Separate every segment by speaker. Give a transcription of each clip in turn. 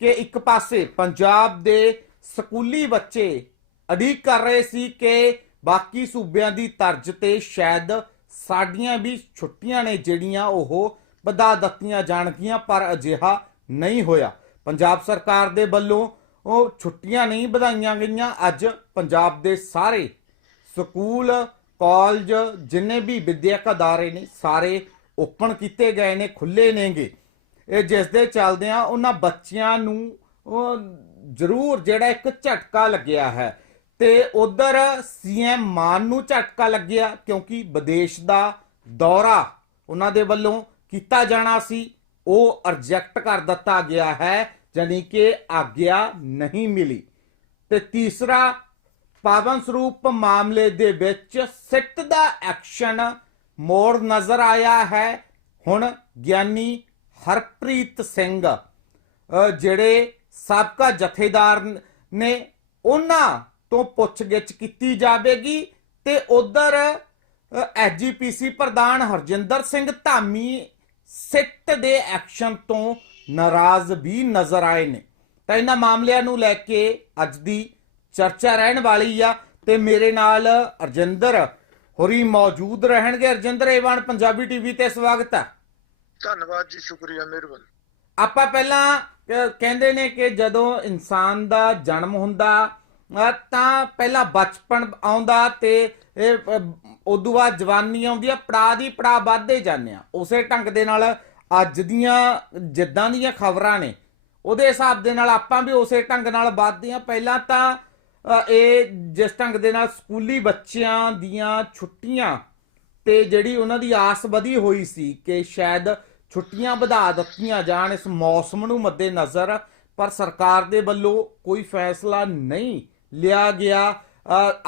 Speaker 1: ਕਿ ਇੱਕ ਪਾਸੇ ਪੰਜਾਬ ਦੇ ਸਕੂਲੀ ਬੱਚੇ ਅਡੀਕ ਕਰ ਰਹੇ ਸੀ ਕਿ ਬਾਕੀ ਸੂਬਿਆਂ ਦੀ ਤਰਜ਼ ਤੇ ਸ਼ਾਇਦ ਸਾਡੀਆਂ ਵੀ ਛੁੱਟੀਆਂ ਨੇ ਜਿਹੜੀਆਂ ਉਹ ਵਧਾ ਦਿੱਤੀਆਂ ਜਾਣਗੀਆਂ, ਪਰ ਅਜਿਹਾ ਨਹੀਂ ਹੋਇਆ। ਪੰਜਾਬ ਸਰਕਾਰ ਦੇ ਵੱਲੋਂ ਉਹ ਛੁੱਟੀਆਂ ਨਹੀਂ ਵਧਾਈਆਂ ਗਈਆਂ। ਅੱਜ ਪੰਜਾਬ ਦੇ ਸਾਰੇ ਸਕੂਲ, ਕਾਲਜ ਜਿੰਨੇ ਵੀ ਵਿਦਿਅਕ ਅਦਾਰੇ ਨੇ, ਸਾਰੇ ਓਪਨ ਕੀਤੇ ਗਏ ਨੇ ਖੁੱਲੇ ਨੇਗੇ। ਇਹ ਜਿਸ ਦੇ ਚੱਲਦੇ ਆ ਉਹਨਾਂ ਬੱਚਿਆਂ ਨੂੰ ਉਹ ਜ਼ਰੂਰ ਜਿਹੜਾ ਇੱਕ ਝਟਕਾ ਲੱਗਿਆ ਹੈ। ਤੇ ਉਧਰ ਸੀਐਮ ਮਾਨ ਨੂੰ ਝਟਕਾ ਲੱਗਿਆ ਕਿਉਂਕਿ ਵਿਦੇਸ਼ ਦਾ ਦੌਰਾ ਉਹਨਾਂ ਦੇ ਵੱਲੋਂ ਕੀਤਾ ਜਾਣਾ ਸੀ, ਉਹ ਰਿਜੈਕਟ ਕਰ ਦਿੱਤਾ ਗਿਆ ਹੈ, ਜਾਣੀ ਕਿ ਆਗਿਆ ਨਹੀਂ ਮਿਲੀ। ਤੇ ਤੀਸਰਾ, ਪਾਵਨ ਸਰੂਪ ਮਾਮਲੇ ਦੇ ਵਿੱਚ ਸਿੱਟ ਦਾ ਐਕਸ਼ਨ ਮੋੜ ਨਜ਼ਰ ਆਇਆ ਹੈ। ਹੁਣ ਗਿਆਨੀ ਹਰਪ੍ਰੀਤ ਸਿੰਘ ਜਿਹੜੇ ਸਾਬਕਾ ਜਥੇਦਾਰ ਨੇ ਉਹਨਾਂ ਤੋਂ ਪੁੱਛਗਿੱਛ ਕੀਤੀ ਜਾਵੇਗੀ ਤੇ ਉਧਰ ਐਜੀਪੀਸੀ ਪ੍ਰਧਾਨ ਹਰਜਿੰਦਰ ਸਿੰਘ ਧਾਮੀ ਸਿੱਟ ਦੇ ਐਕਸ਼ਨ ਤੋਂ ਨਾਰਾਜ਼ ਵੀ ਨਜ਼ਰ ਆਏ ਨੇ। ਤਾਂ ਇਹਨਾਂ ਮਾਮਲਿਆਂ ਨੂੰ ਲੈ ਕੇ ਅੱਜ ਦੀ ਚਰਚਾ ਰਹਿਣ ਵਾਲੀ ਆ ਤੇ ਮੇਰੇ ਨਾਲ ਅਰਜਿੰਦਰ ਹੋਰੀ ਮੌਜੂਦ ਰਹਿਣਗੇ। ਅਰਜਿੰਦਰ ਏਵਾਨ ਪੰਜਾਬੀ ਟੀਵੀ ਤੇ ਸਵਾਗਤ ਹੈ।
Speaker 2: ਧੰਨਵਾਦ ਜੀ, ਸ਼ੁਕਰੀਆ, ਮਿਹਰਬਾਨੀ।
Speaker 1: ਆਪਾਂ ਪਹਿਲਾਂ ਕਹਿੰਦੇ ਨੇ ਕਿ ਜਦੋਂ ਇਨਸਾਨ ਦਾ ਜਨਮ ਹੁੰਦਾ ਤਾਂ ਪਹਿਲਾਂ ਬਚਪਨ ਆਉਂਦਾ ਤੇ ਉਦੋਂ ਬਾਅਦ ਜਵਾਨੀ ਆਉਂਦੀ ਆ ਪੜਾ ਦੀ ਪੜਾ ਵੱਧਦੇ ਜਾਂਦੇ ਆ। ਉਸੇ ਢੰਗ ਦੇ ਨਾਲ ਅੱਜ ਦੀਆਂ, ਜਿੱਦਾਂ ਦੀਆਂ ਖਬਰਾਂ ਨੇ, ਉਹਦੇ ਹਿਸਾਬ ਦੇ ਨਾਲ ਆਪਾਂ ਵੀ ਉਸੇ ਢੰਗ ਨਾਲ ਵੱਧਦੇ ਆ। ਪਹਿਲਾਂ ਤਾਂ ਇਹ ਜਿਸ ਢੰਗ ਦੇ ਨਾਲ ਸਕੂਲੀ ਬੱਚਿਆਂ ਦੀਆਂ ਛੁੱਟੀਆਂ ਤੇ ਜਿਹੜੀ ਉਹਨਾਂ ਦੀ ਆਸ ਵਧੀ ਹੋਈ ਸੀ ਕਿ ਸ਼ਾਇਦ ਛੁੱਟੀਆਂ ਵਧਾ ਦਿੱਤੀਆਂ ਜਾਣ ਇਸ ਮੌਸਮ ਨੂੰ ਮੱਦੇ ਨਜ਼ਰ ਪਰ ਸਰਕਾਰ ਦੇ ਵੱਲੋਂ ਕੋਈ ਫੈਸਲਾ ਨਹੀਂ ਲਿਆ ਗਿਆ।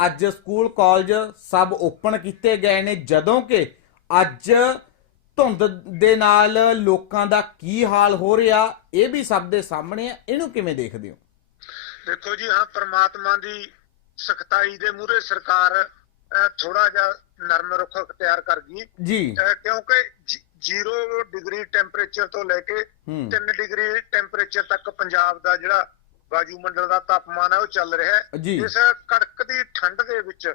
Speaker 1: ਅੱਜ ਸਕੂਲ ਕਾਲਜ ਸਭ ਓਪਨ ਕੀਤੇ ਗਏ ਨੇ ਜਦੋਂ ਕਿ ਅੱਜ ਧੁੰਦ ਦੇ ਨਾਲ ਲੋਕਾਂ ਦਾ ਕੀ ਹਾਲ ਹੋ ਰਿਹਾ ਇਹ ਵੀ ਸਭ ਦੇ ਸਾਹਮਣੇ ਆ। ਇਹਨੂੰ ਕਿਵੇਂ ਦੇਖਦੇ ਹੋ?
Speaker 2: ਦੇਖੋ ਜੀ ਹਾਂ ਪ੍ਰਮਾਤਮਾ ਦੀ ਸਖਤਾਈ ਦੇ ਮੂਹਰੇ ਸਰਕਾਰ ਥੋੜਾ ਜਿਹਾ ਨਰਮ ਰੁਖ ਅਖਤਿਆਰ ਕਰ ਗਈ।
Speaker 1: ਜੀ।
Speaker 2: ਕਿਉਂਕਿ 0 ਡਿਗਰੀ ਟੈਂਪਰੇਚਰ ਤੋਂ ਲੈ ਕੇ
Speaker 1: ਹੂੰ।
Speaker 2: 3 ਡਿਗਰੀ ਟੈਂਪਰੇਚਰ ਤੱਕ ਪੰਜਾਬ ਦਾ ਜਿਹੜਾ ਵਾਯੂਮੰਡਲ ਦਾ ਤਾਪਮਾਨ ਹੈ ਉਹ ਚੱਲ ਰਿਹਾ ਹੈ। ਇਸ ਕੜਕਦੀ ਠੰਡ ਦੇ ਵਿੱਚ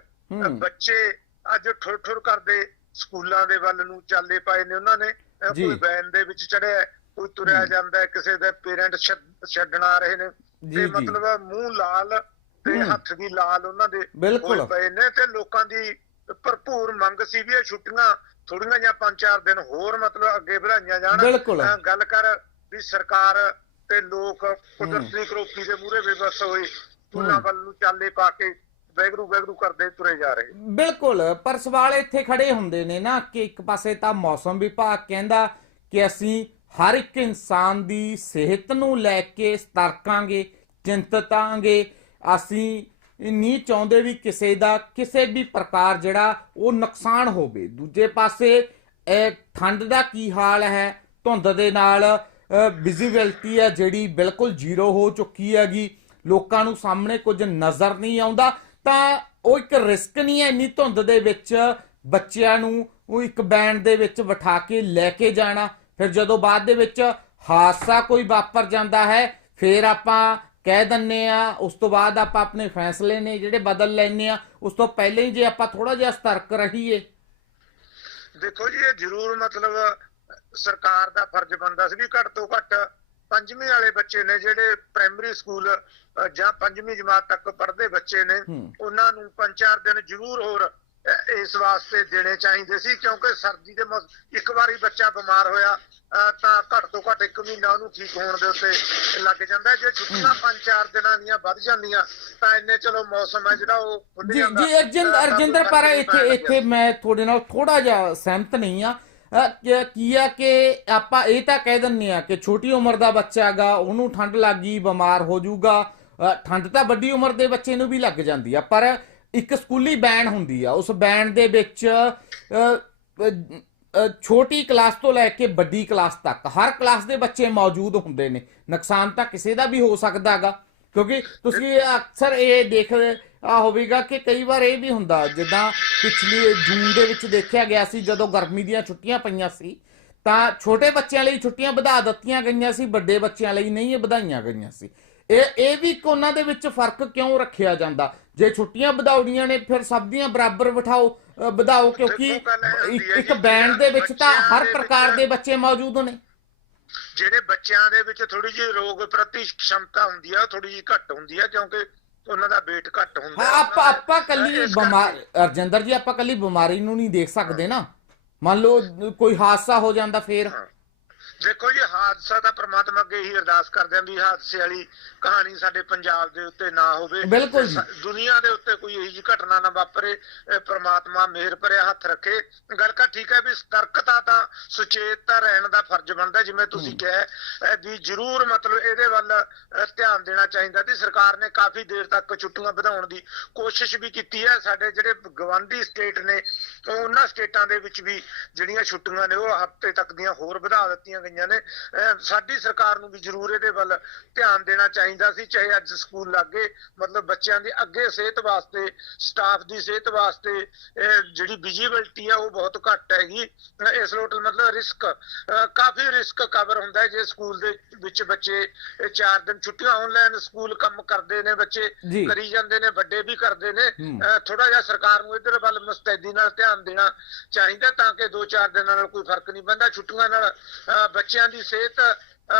Speaker 2: ਬੱਚੇ ਅੱਜ ਠੁਰ ਠੁਰ ਕਰਦੇ ਸਕੂਲਾਂ ਦੇ ਵੱਲ ਨੂੰ ਚੱਲੇ ਪਏ ਨੇ ਉਹਨਾਂ ਨੇ। ਕੋਈ ਵੈਨ ਦੇ ਵਿੱਚ ਚੜਿਆ ਕੋਈ ਤੁਰਿਆ। ਜਾਂਦਾ ਕਿਸੇ ਦੇ ਪੇਰੈਂਟ ਛੱਡਣ ਆ ਰਹੇ ਨੇ। ਤੇ ਮਤਲਬ ਮੂੰਹ ਲਾਲ ਤੇ। ਹੱਥ ਵੀ ਲਾਲ ਉਹਨਾਂ ਦੇ ਹੋਏ ਪਏ ਨੇ ਤੇ ਲੋਕਾਂ ਦੀ ਭਰਪੂਰ ਮੰਗ ਸੀ ਵੀ ਇਹ ਛੁੱਟੀਆਂ ਥੋੜੀਆਂ ਜਾਂ ਪੰਜ ਚਾਰ ਦਿਨ ਹੋਰ ਮਤਲਬ ਅੱਗੇ ਵਧਾਈਆਂ ਜਾਣ
Speaker 1: ਬਿਲਕੁਲ।
Speaker 2: ਗੱਲ ਕਰ ਵੀ ਸਰਕਾਰ ਤੇ ਲੋਕ ਕੁਦਰਤੀ ਕਰੋਪੀ ਦੇ ਮੂਹਰੇ ਬੇਬਸ ਹੋਏ ਉਹਨਾਂ। ਵੱਲ ਨੂੰ ਚਾਲੇ ਪਾ ਕੇ ਵੈਗਰੂ ਵੈਗਰੂ ਕਰਦੇ ਤੁਰੇ ਜਾ ਰਹੇ
Speaker 1: ਬਿਲਕੁਲ ਪਰ ਸਵਾਲ ਇੱਥੇ ਖੜੇ ਹੁੰਦੇ ਨੇ ਨਾ ਕਿ ਇੱਕ ਪਾਸੇ ਤਾਂ ਮੌਸਮ ਵਿਭਾਗ ਕਹਿੰਦਾ ਕਿ ਅਸੀਂ ਹਰ ਇੱਕ ਇਨਸਾਨ ਦੀ ਸਿਹਤ ਨੂੰ ਲੈ ਕੇ ਸਤਰਕਾਂਗੇ ਚਿੰਤਤਾਂਗੇ ਅਸੀਂ ਨਹੀਂ ਚਾਹੁੰਦੇ ਵੀ ਕਿਸੇ ਦਾ, ਕਿਸੇ ਵੀ ਪ੍ਰਕਾਰ ਜਿਹੜਾ ਉਹ ਨੁਕਸਾਨ ਹੋਵੇ। ਦੂਜੇ ਪਾਸੇ, ਇਹ ਠੰਡ ਦਾ ਕੀ ਹਾਲ ਹੈ? ਧੁੰਦ ਦੇ ਨਾਲ ਵਿਜ਼ਿਬਿਲਟੀ ਹੈ ਜਿਹੜੀ ਬਿਲਕੁਲ ਜ਼ੀਰੋ ਹੋ ਚੁੱਕੀ ਹੈਗੀ। ਲੋਕਾਂ ਨੂੰ ਸਾਹਮਣੇ ਕੁਝ ਨਜ਼ਰ ਨਹੀਂ ਆਉਂਦਾ। ਤਾਂ ਉਹ ਇੱਕ ਰਿਸਕ ਨਹੀਂ ਹੈ ਇੰਨੀ ਧੁੰਦ ਦੇ ਵਿੱਚ ਬੱਚਿਆਂ ਨੂੰ ਉਹ ਇੱਕ ਬੈਂਡ ਦੇ ਵਿੱਚ ਬਿਠਾ ਕੇ ਲੈ ਕੇ ਜਾਣਾ। ਫਿਰ ਜਦੋਂ ਬਾਅਦ ਦੇ ਵਿੱਚ ਹਾਦਸਾ ਕੋਈ ਵਾਪਰ ਜਾਂਦਾ ਹੈ, ਫਿਰ ਆਪਾਂ ਕਹਿ ਦਿੰਨੇ ਆ ਉਸ ਤੋਂ ਬਾਅਦ ਆਪਾਂ ਆਪਣੇ ਫੈਸਲੇ ਨੇ ਜਿਹੜੇ ਬਦਲ ਲੈਨੇ ਆ ਉਸ ਤੋਂ ਪਹਿਲਾਂ ਹੀ ਜੇ ਆਪਾਂ ਥੋੜਾ ਜਿਹਾ ਸਤਰਕ ਰਹੀਏ
Speaker 2: ਦੇਖੋ ਜੀ ਇਹ ਜ਼ਰੂਰ ਮਤਲਬ ਸਰਕਾਰ ਦਾ ਫਰਜ਼ ਬਣਦਾ ਸੀ ਵੀ ਘੱਟ ਤੋਂ ਘੱਟ ਪੰਜਵੀਂ ਵਾਲੇ ਬੱਚੇ ਨੇ ਜਿਹੜੇ ਪ੍ਰਾਇਮਰੀ ਸਕੂਲ ਜਾਂ ਪੰਜਵੀਂ ਜਮਾਤ ਤੱਕ ਪੜ੍ਹਦੇ ਬੱਚੇ ਨੇ। ਉਹਨਾਂ ਨੂੰ ਪੰਜ ਚਾਰ ਦਿਨ ਜ਼ਰੂਰ ਹੋਰ ਇਸ ਵਾਸਤੇ ਦੇਣੇ ਚਾਹੀਦੇ ਸੀ ਕਿਉਂਕਿ ਸਰਦੀ ਦੇ ਇੱਕ ਵਾਰੀ ਬੱਚਾ ਬਿਮਾਰ ਹੋਇਆ ਤਾਂ ਘੱਟ ਤੋਂ ਘੱਟ ਇੱਕ ਮਹੀਨਾ ਉਹਨੂੰ ਠੀਕ ਹੋਣ ਦੇ ਉੱਤੇ ਲੱਗ ਜਾਂਦਾ। ਜੇ ਛੁੱਟੀਆਂ ਪੰਜ ਚਾਰ ਦਿਨਾਂ ਦੀਆਂ ਵੱਧ ਜਾਂਦੀਆਂ ਤਾਂ ਇੰਨੇ ਚਲੋ ਮੌਸਮ ਹੈ ਜਿਹੜਾ ਉਹ ਖੁੱਲ
Speaker 1: ਜੀ
Speaker 2: ਜਾਂਦਾ
Speaker 1: ਜੀ ਅਰਜਿੰਦ ਅਰਜਿੰਦਰ ਪਰ ਇੱਥੇ ਇੱਥੇ। ਮੈਂ ਤੁਹਾਡੇ ਨਾਲ ਥੋੜਾ ਜਿਹਾ ਸਹਿਮਤ ਨਹੀਂ ਆ ਕਿ- ਕੀ ਆ ਕਿ ਆਪਾਂ ਇਹ ਤਾਂ ਕਹਿ ਦਿੰਨੇ ਆ ਕਿ ਛੋਟੀ ਉਮਰ ਦਾ ਬੱਚਾ ਹੈਗਾ ਉਹਨੂੰ ਠੰਡ ਲੱਗ ਬਿਮਾਰ ਹੋ ਜਾਊਗਾ ਠੰਡ ਤਾਂ ਵੱਡੀ ਉਮਰ ਦੇ ਬੱਚੇ ਨੂੰ ਵੀ ਲੱਗ ਜਾਂਦੀ ਆ ਪਰ ਇੱਕ ਸਕੂਲੀ ਬੈਂਡ ਹੁੰਦੀ ਆ, ਉਸ ਬੈਂਡ ਦੇ ਵਿੱਚ ਛੋਟੀ ਕਲਾਸ ਤੋਂ ਲੈ ਕੇ ਵੱਡੀ ਕਲਾਸ ਤੱਕ, ਹਰ ਕਲਾਸ ਦੇ ਬੱਚੇ ਮੌਜੂਦ ਹੁੰਦੇ ਨੇ। ਨੁਕਸਾਨ ਤਾਂ ਕਿਸੇ ਦਾ ਵੀ ਹੋ ਸਕਦਾ ਹੈਗਾ, ਕਿਉਂਕਿ ਤੁਸੀਂ ਅਕਸਰ ਇਹ ਦੇਖ ਆ ਹੋਵੇਗਾ ਕਿ ਕਈ ਵਾਰ ਇਹ ਵੀ ਹੁੰਦਾ, ਜਿੱਦਾਂ ਪਿਛਲੀ ਜੂਨ ਦੇ ਵਿੱਚ ਦੇਖਿਆ ਗਿਆ ਸੀ, ਜਦੋਂ ਗਰਮੀ ਦੀਆਂ ਛੁੱਟੀਆਂ ਪਈਆਂ ਸੀ, ਤਾਂ ਛੋਟੇ ਬੱਚਿਆਂ ਲਈ ਛੁੱਟੀਆਂ ਵਧਾ ਦਿੱਤੀਆਂ ਗਈਆਂ ਸੀ, ਵੱਡੇ ਬੱਚਿਆਂ ਲਈ ਨਹੀਂ ਇਹ ਵਧਾਈਆਂ ਗਈਆਂ ਸੀ। ਇਹ ਇਹ ਵੀ ਉਹਨਾਂ ਦੇ ਵਿੱਚ ਫ਼ਰਕ ਕਿਉਂ ਰੱਖਿਆ ਜਾਂਦਾ? ਜੇ ਛੁੱਟੀਆਂ ਵਧਾਉਣੀਆਂ ਨੇ ਫਿਰ ਸਭ ਦੀਆਂ ਬਰਾਬਰ ਬਿਠਾਓ ਵਧਾਓ ਕਿਉਂਕਿ ਇੱਕ ਬੈਂਡ ਦੇ ਵਿੱਚ ਤਾਂ ਹਰ ਪ੍ਰਕਾਰ ਦੇ ਬੱਚੇ ਮੌਜੂਦ ਨੇ।
Speaker 2: ਜਿਹੜੇ ਬੱਚਿਆਂ ਦੇ ਵਿੱਚ ਥੋੜੀ ਜਿਹੀ ਰੋਗ ਪ੍ਰਤੀ ਸ਼ਮਤਾ ਹੁੰਦੀ ਆ ਥੋੜੀ ਜਿਹੀ ਘੱਟ ਹੁੰਦੀ ਆ ਕਿਉਂਕਿ ਉਹਨਾਂ ਦਾ weight ਘੱਟ ਹੁੰਦਾ
Speaker 1: ਹਾਂ ਆਪਾਂ ਆਪਾਂ ਕੱਲੀ ਬਿਮਾਰ ਅਰਜਿੰਦਰ ਜੀ ਆਪਾਂ ਕੱਲੀ ਬਿਮਾਰੀ ਨੂੰ ਨਹੀਂ ਦੇਖ ਸਕਦੇ ਨਾ। ਮੰਨ ਲਓ ਕੋਈ ਹਾਦਸਾ ਹੋ ਜਾਂਦਾ ਫੇਰ।
Speaker 2: ਦੇਖੋ ਜੀ ਹਾਦਸਾ ਤਾਂ ਪ੍ਰਮਾਤਮਾ ਅੱਗੇ ਹੀ ਅਰਦਾਸ ਕਰਦੇ ਆਂ ਵੀ ਹਾਦਸੇ ਵਾਲੀ ਕਹਾਣੀ ਸਾਡੇ ਪੰਜਾਬ ਦੇ ਉੱਤੇ ਨਾ ਹੋਵੇ।
Speaker 1: ਬਿਲਕੁਲ।
Speaker 2: ਤੇ ਦੁਨੀਆ ਦੇ ਉੱਤੇ ਕੋਈ ਇਹੋ ਜਿਹੀ ਘਟਨਾ ਨਾ ਵਾਪਰੇ ਪ੍ਰਮਾਤਮਾ ਮਿਹਰ ਭਰਿਆ ਹੱਥ ਰੱਖੇ। ਗੱਲ ਕਾ ਠੀਕ ਹੈ ਵੀ ਸਤਰਕਤਾ ਤਾਂ ਸੁਚੇਤਤਾ ਰਹਿਣ ਦਾ ਫਰਜ਼ ਬਣਦਾ ਜਿਵੇਂ ਤੁਸੀਂ ਕਿਹਾ ਵੀ ਜ਼ਰੂਰ ਮਤਲਬ ਇਹਦੇ ਵੱਲ ਧਿਆਨ ਦੇਣਾ ਚਾਹੀਦਾ ਤੇ ਸਰਕਾਰ ਨੇ ਕਾਫੀ ਦੇਰ ਤੱਕ ਛੁੱਟੀਆਂ ਵਧਾਉਣ ਦੀ ਕੋਸ਼ਿਸ਼ ਵੀ ਕੀਤੀ ਹੈ। ਸਾਡੇ ਜਿਹੜੇ ਗਵਾਂਢੀ ਸਟੇਟ ਨੇ ਉਹ ਉਹਨਾਂ ਸਟੇਟਾਂ ਦੇ ਵਿੱਚ ਵੀ ਜਿਹੜੀਆਂ ਛੁੱਟੀਆਂ ਨੇ ਉਹ ਹਫ਼ਤੇ ਤੱਕ ਦੀਆਂ ਹੋਰ ਵਧਾ ਦਿੱਤੀਆਂ ਗਈਆਂ ਨੇ ਸਾਡੀ ਸਰਕਾਰ ਨੂੰ ਵੀ ਜ਼ਰੂਰ ਇਹਦੇ ਵੱਲ ਧਿਆਨ ਦੇਣਾ ਚਾਹੀਦਾ ਸੀ ਚਾਹੇ ਅੱਜ ਸਕੂਲ ਲੱਗੇ ਮਤਲਬ ਬੱਚਿਆਂ ਦੀ ਅੱਗੇ ਸਿਹਤ ਵਾਸਤੇ ਸਟਾਫ ਦੀ ਸਿਹਤ ਵਾਸਤੇ ਜਿਹੜੀ ਵਿਜੀਬਿਲਟੀ ਆ ਉਹ ਬਹੁਤ ਘੱਟ ਹੈਗੀ ਇਸ ਲੋਟ ਮਤਲਬ ਰਿਸਕ ਕਾਫੀ ਰਿਸਕ ਕਵਰ ਹੁੰਦਾ ਹੈ ਜੇ ਸਕੂਲ ਦੇ ਵਿੱਚ ਬੱਚੇ ਇਹ ਚਾਰ ਦਿਨ ਛੁੱਟੀਆਂ ਆਨਲਾਈਨ ਸਕੂਲ ਕੰਮ ਕਰਦੇ ਨੇ ਬੱਚੇ। ਕਰੀ ਜਾਂਦੇ ਨੇ ਵੱਡੇ ਵੀ ਕਰਦੇ ਨੇ। ਥੋੜਾ ਜਿਹਾ ਸਰਕਾਰ ਨੂੰ ਇਧਰ ਵੱਲ ਮੁਸਤੈਦੀ ਨਾਲ ਧਿਆਨ ਦੇਣਾ ਚਾਹੀਦਾ ਤਾਂ ਕਿ 2-4 ਦਿਨਾਂ ਨਾਲ ਕੋਈ ਫ਼ਰਕ ਨਹੀਂ ਪੈਂਦਾ ਛੁੱਟੀਆਂ ਨਾਲ ਬੱਚਿਆਂ ਦੀ ਸਿਹਤ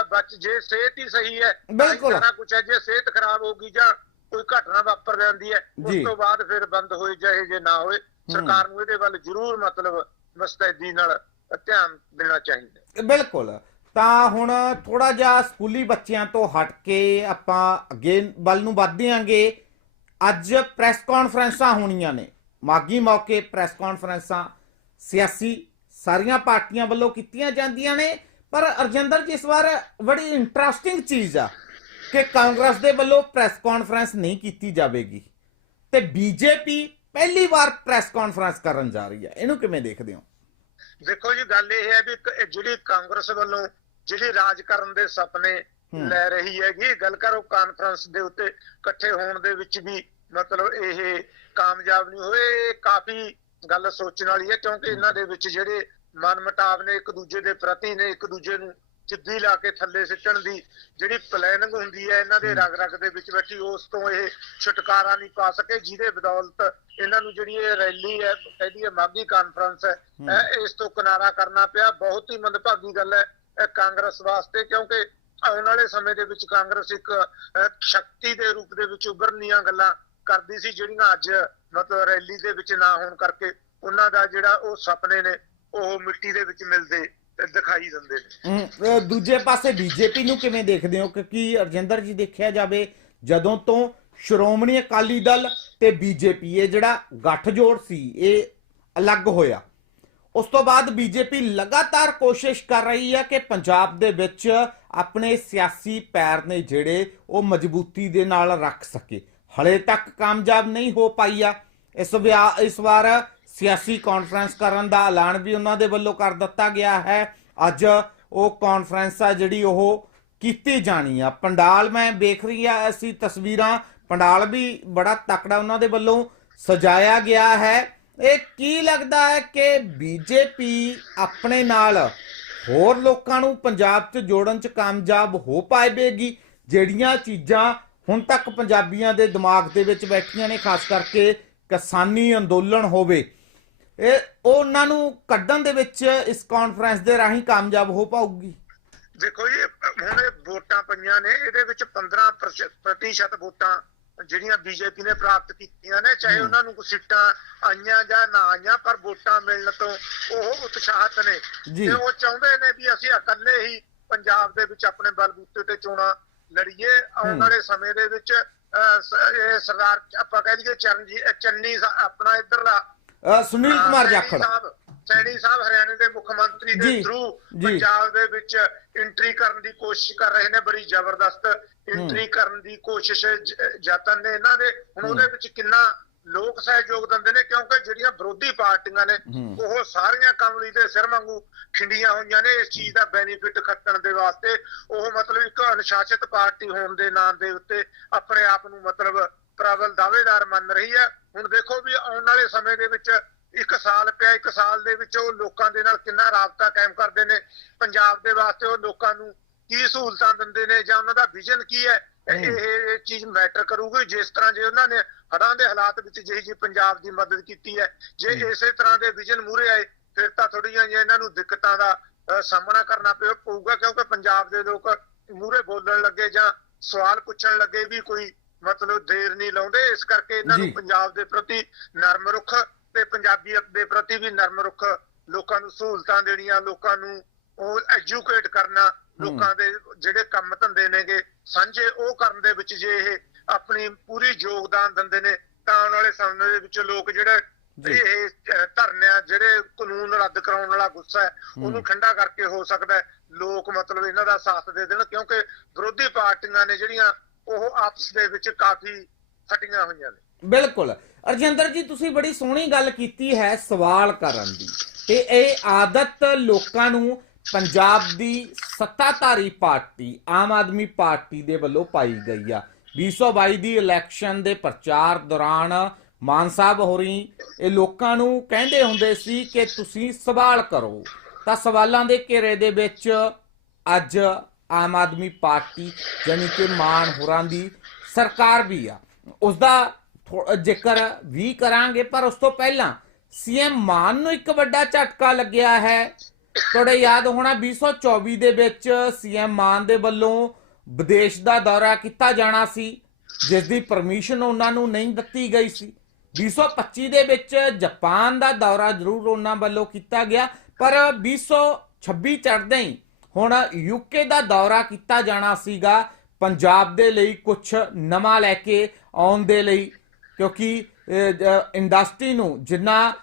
Speaker 2: ਬੱਚ ਜੇ ਸਿਹਤ ਹੀ ਸਹੀ ਹੈ
Speaker 1: ਬਿਲਕੁਲ।
Speaker 2: ਸਾਰਾ ਕੁਝ ਹੈ ਜੇ ਸਿਹਤ ਖਰਾਬ ਹੋਗੀ ਜਾਂ ਕੋਈ ਘਟਨਾ ਵਾਪਰ ਜਾਂਦੀ ਹੈ। ਉਸ ਤੋਂ ਬਾਅਦ ਫਿਰ ਬੰਦ ਹੋਏ ਜਾਏ ਜੇ ਨਾ ਹੋਏ ਸਰਕਾਰ ਨੂੰ ਇਹਦੇ ਵੱਲ ਜ਼ਰੂਰ ਮਤਲਬ ਮੁਸਤੈਦੀ ਨਾਲ ਧਿਆਨ ਦੇਣਾ ਚਾਹੀਦਾ।
Speaker 1: ਬਿਲਕੁਲ ਤਾਂ ਹੁਣ ਥੋੜਾ ਜਿਹਾ ਸਕੂਲੀ ਬੱਚਿਆਂ ਤੋਂ ਹਟ ਕੇ ਆਪਾਂ ਅੱਗੇ ਵੱਲ ਨੂੰ ਵਧਦੇ ਆਂਗੇ ਅੱਜ ਪ੍ਰੈਸ ਕਾਨਫਰੰਸਾਂ ਹੋਣੀਆਂ ਨੇ ਮਾਗੀ ਮੌਕੇ ਪ੍ਰੈਸ ਕਾਨਫਰੰਸਾਂ ਸਿਆਸੀ ਸਾਰੀਆਂ ਪਾਰਟੀਆਂ ਵੱਲੋਂ ਕੀਤੀਆਂ ਜਾਂਦੀਆਂ ਨੇ ਪਰ ਅਰਜਿੰਦਰ ਜੀ ਇਸ ਵਾਰ ਬੜੀ ਇੰਟਰਸਟਿੰਗ ਚੀਜ਼ ਆ ਕਿ ਕਾਂਗਰਸ ਦੇ ਵੱਲੋਂ ਪ੍ਰੈਸ ਕਾਨਫਰੰਸ ਨਹੀਂ ਕੀਤੀ ਜਾਵੇਗੀ। ਤੇ ਬੀਜੇਪੀ ਪਹਿਲੀ ਵਾਰ ਪ੍ਰੈਸ ਕਾਨਫਰੰਸ ਕਰਨ ਜਾ ਰਹੀ ਹੈ ਇਹਨੂੰ ਕਿਵੇਂ ਦੇਖਦੇ ਹੋ?
Speaker 2: ਦੇਖੋ ਜੀ ਗੱਲ ਇਹ ਹੈ ਵੀ ਜਿਹੜੀ ਕਾਂਗਰਸ ਵੱਲੋਂ ਜਿਹੜੀ ਰਾਜ ਕਰਨ ਦੇ ਸੁਪਨੇ। ਲੈ ਰਹੀ ਹੈਗੀ ਗੱਲ ਕਰੋ ਕਾਨਫਰੰਸ ਦੇ ਉੱਤੇ ਇਕੱਠੇ ਹੋਣ ਦੇ ਵਿੱਚ ਵੀ ਮਤਲਬ ਇਹ ਕਾਮਯਾਬ ਨਹੀਂ ਹੋਏ ਕਾਫੀ ਗੱਲ ਸੋਚਣ ਵਾਲੀ ਹੈ ਕਿਉਂਕਿ ਇਹਨਾਂ ਦੇ ਵਿੱਚ ਜਿਹੜੇ ਮਨਮਟਾਵ ਨੇ ਇੱਕ ਦੂਜੇ ਦੇ ਪ੍ਰਤੀ ਨੇ ਇੱਕ ਦੂਜੇ ਨੂੰ ਸਿੱਧੀ ਲਾ ਕੇ ਥੱਲੇ ਸਿੱਟਣ ਦੀ ਜਿਹੜੀ ਪਲੈਨਿੰਗ ਹੁੰਦੀ ਹੈ ਇਹਨਾਂ ਦੇ ਰਗ ਰਗ ਦੇ ਵਿੱਚ ਬੈਠੀ ਉਸ ਤੋਂ ਇਹ ਛੁਟਕਾਰਾ ਨਹੀਂ ਪਾ ਸਕੇ ਜਿਹਦੇ ਬਦੌਲਤ ਇਹਨਾਂ ਨੂੰ ਜਿਹੜੀ ਇਹ ਰੈਲੀ ਹੈ ਕਹਿੰਦੀ ਹੈ ਮਾਗੀ ਕਾਨਫਰੰਸ ਹੈ ਇਸ ਤੋਂ ਕਿਨਾਰਾ ਕਰਨਾ ਪਿਆ। ਬਹੁਤ ਹੀ ਮੰਦਭਾਗੀ ਗੱਲ ਹੈ ਇਹ ਕਾਂਗਰਸ ਵਾਸਤੇ ਕਿਉਂਕਿ ਆਉਣ ਵਾਲੇ ਸਮੇਂ ਦੇ ਵਿੱਚ ਕਾਂਗਰਸ ਇੱਕ ਸ਼ਕਤੀ ਦੇ ਰੂਪ ਦੇ ਵਿੱਚ ਉਭਰਨੀਆਂ ਗੱਲਾਂ ਕਰਦੀ ਸੀ ਜਿਹੜੀਆਂ ਅੱਜ ਮਤਲਬ ਰੈਲੀ ਦੇ ਵਿੱਚ ਨਾ ਹੋਣ ਕਰਕੇ ਉਹਨਾਂ ਦਾ ਜਿਹੜਾ ਉਹ ਸੁਪਨੇ ਨੇ ਉਹ ਮਿੱਟੀ ਦੇ ਵਿੱਚ ਮਿਲਦੇ ਦਿਖਾਈ ਦਿੰਦੇ ਨੇ।
Speaker 1: ਦੂਜੇ ਪਾਸੇ ਬੀਜੇਪੀ ਨੂੰ ਕਿਵੇਂ ਦੇਖਦੇ ਹੋ? ਕਿਉਂਕਿ ਅਰਜਿੰਦਰ ਜੀ ਦੇਖਿਆ ਜਾਵੇ, ਜਦੋਂ ਤੋਂ ਸ਼੍ਰੋਮਣੀ ਅਕਾਲੀ ਦਲ ਤੇ ਬੀਜੇਪੀ, ਇਹ ਜਿਹੜਾ ਗੱਠਜੋੜ ਸੀ, ਇਹ ਅਲੱਗ ਹੋਇਆ। ਉਸ ਤੋਂ ਬਾਅਦ ਬੀਜੇਪੀ ਲਗਾਤਾਰ ਕੋਸ਼ਿਸ਼ ਕਰ ਰਹੀ ਹੈ ਕਿ ਪੰਜਾਬ ਦੇ ਵਿੱਚ ਆਪਣੇ ਸਿਆਸੀ ਪੈਰ ਨੇ ਜਿਹੜੇ, ਉਹ ਮਜ਼ਬੂਤੀ ਦੇ ਨਾਲ ਰੱਖ ਸਕੇ। ਹਲੇ ਤੱਕ ਕਾਮਯਾਬ ਨਹੀਂ ਹੋ ਪਾਈ ਆ। ਇਸ ਵਿਆ- ਇਸ ਵਾਰ ਸਿਆਸੀ ਕਾਨਫਰੰਸ ਕਰਨ ਦਾ ਐਲਾਨ ਵੀ ਉਹਨਾਂ ਦੇ ਵੱਲੋਂ ਕਰ ਦਿੱਤਾ ਗਿਆ ਹੈ। ਅੱਜ ਉਹ ਕਾਨਫਰੰਸ ਆ ਜਿਹੜੀ ਉਹ ਕੀਤੀ ਜਾਣੀ ਆ। ਪੰਡਾਲ ਮੈਂ ਵੇਖ ਰਹੀ ਆ, ਅਸੀਂ ਤਸਵੀਰਾਂ, ਪੰਡਾਲ ਵੀ ਬੜਾ ਤਕੜਾ ਉਹਨਾਂ ਦੇ ਵੱਲੋਂ ਸਜਾਇਆ ਗਿਆ ਹੈ। ਇਹ ਕੀ ਲੱਗਦਾ ਹੈ ਕਿ ਬੀਜੇਪੀ ਆਪਣੇ ਨਾਲ ਹੋਰ ਲੋਕਾਂ ਨੂੰ ਪੰਜਾਬ 'ਚ ਜੋੜਨ 'ਚ ਕਾਮਯਾਬ ਹੋ ਪਾਏਗੀ? ਜਿਹੜੀਆਂ ਚੀਜ਼ਾਂ ਹੁਣ ਤੱਕ ਪੰਜਾਬੀਆਂ ਦੇ ਦਿਮਾਗ ਦੇ ਵਿੱਚ ਬੈਠੀਆਂ ਨੇ, ਖਾਸ ਕਰਕੇ ਕਿਸਾਨੀ ਅੰਦੋਲਨ ਹੋਵੇ ਇਹ ਉਹ ਉਹਨਾਂ ਨੂੰ ਕੱਢਣ ਦੇ ਵਿੱਚ ਇਸ ਕਾਨਫਰੰਸ ਦੇ ਰਾਹੀਂ ਕਾਮਯਾਬ ਹੋ ਪਾਊਗੀ
Speaker 2: ਦੇਖੋ ਜੀ ਹੁਣ ਇਹ ਵੋਟਾਂ ਪਈਆਂ ਨੇ ਇਹਦੇ ਵਿੱਚ 15% ਪ੍ਰਤੀਸ਼ਤ- ਪ੍ਰਤੀਸ਼ਤ ਵੋਟਾਂ ਜਿਹੜੀਆਂ ਬੀਜੇਪੀ ਨੇ ਪ੍ਰਾਪਤ ਕੀਤੀਆਂ ਨੇ ਚਾਹੇ ਉਹਨਾਂ ਨੂੰ ਕੋਈ ਸੀਟਾਂ ਆਈਆਂ ਜਾਂ ਨਾ ਆਈਆਂ ਪਰ ਵੋਟਾਂ ਮਿਲਣ ਤੋਂ ਉਹ ਉਤਸ਼ਾਹਤ ਨੇ। ਤੇ ਉਹ ਚਾਹੁੰਦੇ ਨੇ ਵੀ ਅਸੀਂ ਇਕੱਲੇ ਹੀ ਪੰਜਾਬ ਦੇ ਵਿੱਚ ਆਪਣੇ ਬਲਬੂਤੇ ਤੇ ਚੋਣਾਂ ਲੜੀਏ ਆਉਣ। ਵਾਲੇ ਸਮੇਂ ਦੇ ਵਿੱਚ ਇਹ ਸਰਦਾਰ ਆਪਾਂ ਕਹਿ ਦਈਏ ਚਰਨਜੀਤ ਚੰਨੀ ਆਪਣਾ ਇਧਰਲਾ
Speaker 1: ਸੁਨੀਲ ਕੁਮਾਰ ਜਾਖੜ।
Speaker 2: ਸੈਣੀ ਸਾਹਿਬ ਹਰਿਆਣੇ ਦੇ ਮੁੱਖ ਮੰਤਰੀ ਦੇ ਥਰੂ। ਪੰਜਾਬ ਦੇ ਵਿੱਚ ਐਂਟਰੀ ਕਰਨ ਦੀ ਕੋਸ਼ਿਸ਼ ਕਰ ਰਹੇ ਨੇ ਬੜੀ ਜ਼ਬਰਦਸਤ ਐਂਟਰੀ ਕਰਨ ਦੀ ਕੋਸ਼ਿਸ਼ ਜ- ਯਤਨ ਨੇ ਇਹਨਾਂ ਦੇ। ਹੁਣ ਉਹਦੇ ਵਿੱਚ ਕਿੰਨਾ ਲੋਕ ਸਹਿਯੋਗ ਦਿੰਦੇ ਨੇ ਕਿਉਂਕਿ ਜਿਹੜੀਆਂ ਵਿਰੋਧੀ ਪਾਰਟੀਆਂ ਨੇ। ਉਹ ਸਾਰੀਆਂ ਕਮਲੀ ਦੇ ਸਿਰ ਵਾਂਗੂ ਖਿੰਡੀਆਂ ਹੋਈਆਂ ਨੇ ਇਸ ਚੀਜ਼ ਦਾ ਬੈਨੀਫਿਟ ਖੱਟਣ ਦੇ ਵਾਸਤੇ। ਉਹ ਮਤਲਬ ਇੱਕ ਅਨੁਸ਼ਾਸਿਤ ਪਾਰਟੀ ਹੋਣ ਦੇ ਨਾਂ ਦੇ ਉੱਤੇ ਆਪਣੇ ਆਪ ਨੂੰ ਮਤਲਬ ਪ੍ਰਬਲ ਦਾਅਵੇਦਾਰ ਮੰਨ ਰਹੀ ਹੈ। ਹੁਣ ਦੇਖੋ ਵੀ ਆਉਣ ਵਾਲੇ ਸਮੇਂ ਦੇ ਵਿੱਚ ਇੱਕ ਸਾਲ ਪਿਆ ਇੱਕ ਸਾਲ ਦੇ ਵਿੱਚ ਉਹ ਲੋਕਾਂ ਦੇ ਨਾਲ ਕਿੰਨਾ ਰਾਬਤਾ ਕਾਇਮ ਕਰਦੇ ਨੇ ਪੰਜਾਬ ਦੇ ਵਾਸਤੇ ਉਹ ਲੋਕਾਂ ਨੂੰ ਕੀ ਸਹੂਲਤਾਂ ਦਿੰਦੇ ਨੇ ਜਾਂ ਉਹਨਾਂ ਦਾ ਵਿਜ਼ਨ ਕੀ ਹੈ ਇਹ ਚੀਜ਼ ਮੈਟਰ ਕਰੂਗੀ। ਜਿਸ ਤਰ੍ਹਾਂ ਜੇ ਉਹਨਾਂ ਨੇ ਹੜ੍ਹਾਂ ਦੇ ਹਾਲਾਤ ਵਿੱਚ ਜਿਹੀ ਜੀ ਪੰਜਾਬ ਦੀ ਮਦਦ ਕੀਤੀ ਹੈ ਜੇ। ਇਸੇ ਤਰ੍ਹਾਂ ਦੇ ਵਿਜ਼ਨ ਮੂਰੇ ਆਏ ਫਿਰ ਤਾਂ ਥੋੜੀਆਂ ਜਿਹੀਆਂ ਇਹਨਾਂ ਨੂੰ ਦਿੱਕਤਾਂ ਦਾ ਸਾਹਮਣਾ ਕਰਨਾ ਪਊਗਾ। ਕਿਉਂਕਿ ਪੰਜਾਬ ਦੇ ਲੋਕ ਮੂਰੇ ਬੋਲਣ ਲੱਗੇ ਜਾਂ ਸਵਾਲ ਪੁੱਛਣ ਲੱਗੇ ਵੀ ਕੋਈ ਮਤਲਬ ਦੇਰ ਨਹੀਂ ਲਾਉਂਦੇ ਇਸ ਕਰਕੇ ਇਹਨਾਂ। ਨੂੰ ਪੰਜਾਬ ਦੇ ਪ੍ਰਤੀ ਨਰਮ ਰੁਖ ਤੇ ਪੰਜਾਬੀਅਤ ਦੇ ਪ੍ਰਤੀ ਵੀ ਨਰਮ ਰੁਖ ਲੋਕਾਂ ਨੂੰ ਸਹੂਲਤਾਂ ਦੇਣੀਆਂ ਲੋਕਾਂ ਨੂੰ ਉਹ ਐਜੂਕੇਟ ਕਰਨਾ ਲੋਕਾਂ ਦੇ ਜਿਹੜੇ ਕੰਮ ਧੰਦੇ ਨੇਗੇ ਸਾਂਝੇ ਉਹ ਕਰਨ ਦੇ ਵਿੱਚ ਜੇ ਇਹ ਆਪਣੀ ਪੂਰੀ ਯੋਗਦਾਨ ਦਿੰਦੇ ਨੇ ਤਾਂ ਆਉਣ ਵਾਲੇ ਸਮੇਂ ਦੇ ਵਿੱਚ ਲੋਕ ਜਿਹੜੇ। ਇਹ ਧਰਨਿਆਂ ਜਿਹੜੇ ਕਾਨੂੰਨ ਰੱਦ ਕਰਾਉਣ ਵਾਲਾ ਗੁੱਸਾ ਹੈ ਉਹਨੂੰ ਠੰਡਾ ਕਰਕੇ ਹੋ ਸਕਦਾ ਹੈ ਲੋਕ ਮਤਲਬ ਇਹਨਾਂ ਦਾ ਸਾਥ ਦੇ ਦੇਣ ਕਿਉਂਕਿ ਵਿਰੋਧੀ ਪਾਰਟੀਆਂ ਨੇ ਜਿਹੜੀਆਂ ਉਹ ਆਪਸ ਦੇ ਵਿੱਚ ਕਾਫੀ ਫਟੀਆਂ ਹੋਈਆਂ ਨੇ।
Speaker 1: ਬਿਲਕੁਲ। ਅਰਜਿੰਦਰ ਜੀ, ਤੁਸੀਂ ਬੜੀ ਸੋਹਣੀ ਗੱਲ ਕੀਤੀ ਹੈ ਸਵਾਲ ਕਰਨ ਦੀ ਤੇ ਇਹ ਆਦਤ ਲੋਕਾਂ ਨੂੰ ਪੰਜਾਬ ਦੀ ਸੱਤਾਧਾਰੀ ਪਾਰਟੀ, ਆਮ ਆਦਮੀ ਪਾਰਟੀ ਦੇ ਵੱਲੋਂ ਪਾਈ ਗਈ ਆ। 2022 ਦੀ ਇਲੈਕਸ਼ਨ ਦੇ ਪ੍ਰਚਾਰ ਦੌਰਾਨ ਮਾਨ ਸਾਹਿਬ ਹੋਰੀ ਇਹ ਲੋਕਾਂ ਨੂੰ ਕਹਿੰਦੇ ਹੁੰਦੇ ਸੀ ਕਿ ਤੁਸੀਂ ਸਵਾਲ ਕਰੋ। ਤਾਂ ਸਵਾਲਾਂ ਦੇ ਘੇਰੇ ਦੇ ਵਿੱਚ ਅੱਜ ਆਮ ਆਦਮੀ ਪਾਰਟੀ ਯਾਨੀ ਕਿ ਮਾਨ ਹੋਰਾਂ ਦੀ ਸਰਕਾਰ ਵੀ ਆ। ਉਸ ਦਾ ਥੋ- ਜ਼ਿਕਰ ਵੀ ਕਰਾਂਗੇ, ਪਰ ਉਸ ਤੋਂ ਪਹਿਲਾਂ ਸੀਐਮ ਮਾਨ ਨੂੰ ਇੱਕ ਵੱਡਾ ਝਟਕਾ ਲੱਗਿਆ ਹੈ। ਤੁਹਾਡੇ ਯਾਦ ਹੋਣਾ 2024 ਦੇ ਵਿੱਚ ਸੀਐਮ ਮਾਨ ਦੇ ਵੱਲੋਂ ਵਿਦੇਸ਼ ਦਾ ਦੌਰਾ ਕੀਤਾ ਜਾਣਾ ਸੀ, ਜਿਸ ਦੀ ਪਰਮਿਸ਼ਨ ਉਹਨਾਂ ਨੂੰ ਨਹੀਂ ਦਿੱਤੀ ਗਈ ਸੀ। 2025 ਦੇ ਵਿੱਚ ਜਾਪਾਨ ਦਾ ਦੌਰਾ ਜ਼ਰੂਰ ਉਹਨਾਂ ਵੱਲੋਂ ਕੀਤਾ ਗਿਆ, ਪਰ 2026 ਚੜ੍ਹਦੇ ਹੀ ਹੁਣ ਯੂਕੇ ਦਾ ਦੌਰਾ ਕੀਤਾ ਜਾਣਾ ਸੀਗਾ ਪੰਜਾਬ ਦੇ ਲਈ ਕੁਝ ਨਵਾਂ ਲੈ ਕੇ ਆਉਣ ਦੇ ਲਈ ਕਿਉਂਕਿ ਇੰਡਸਟਰੀ ਨੂੰ ਜਿੰਨਾ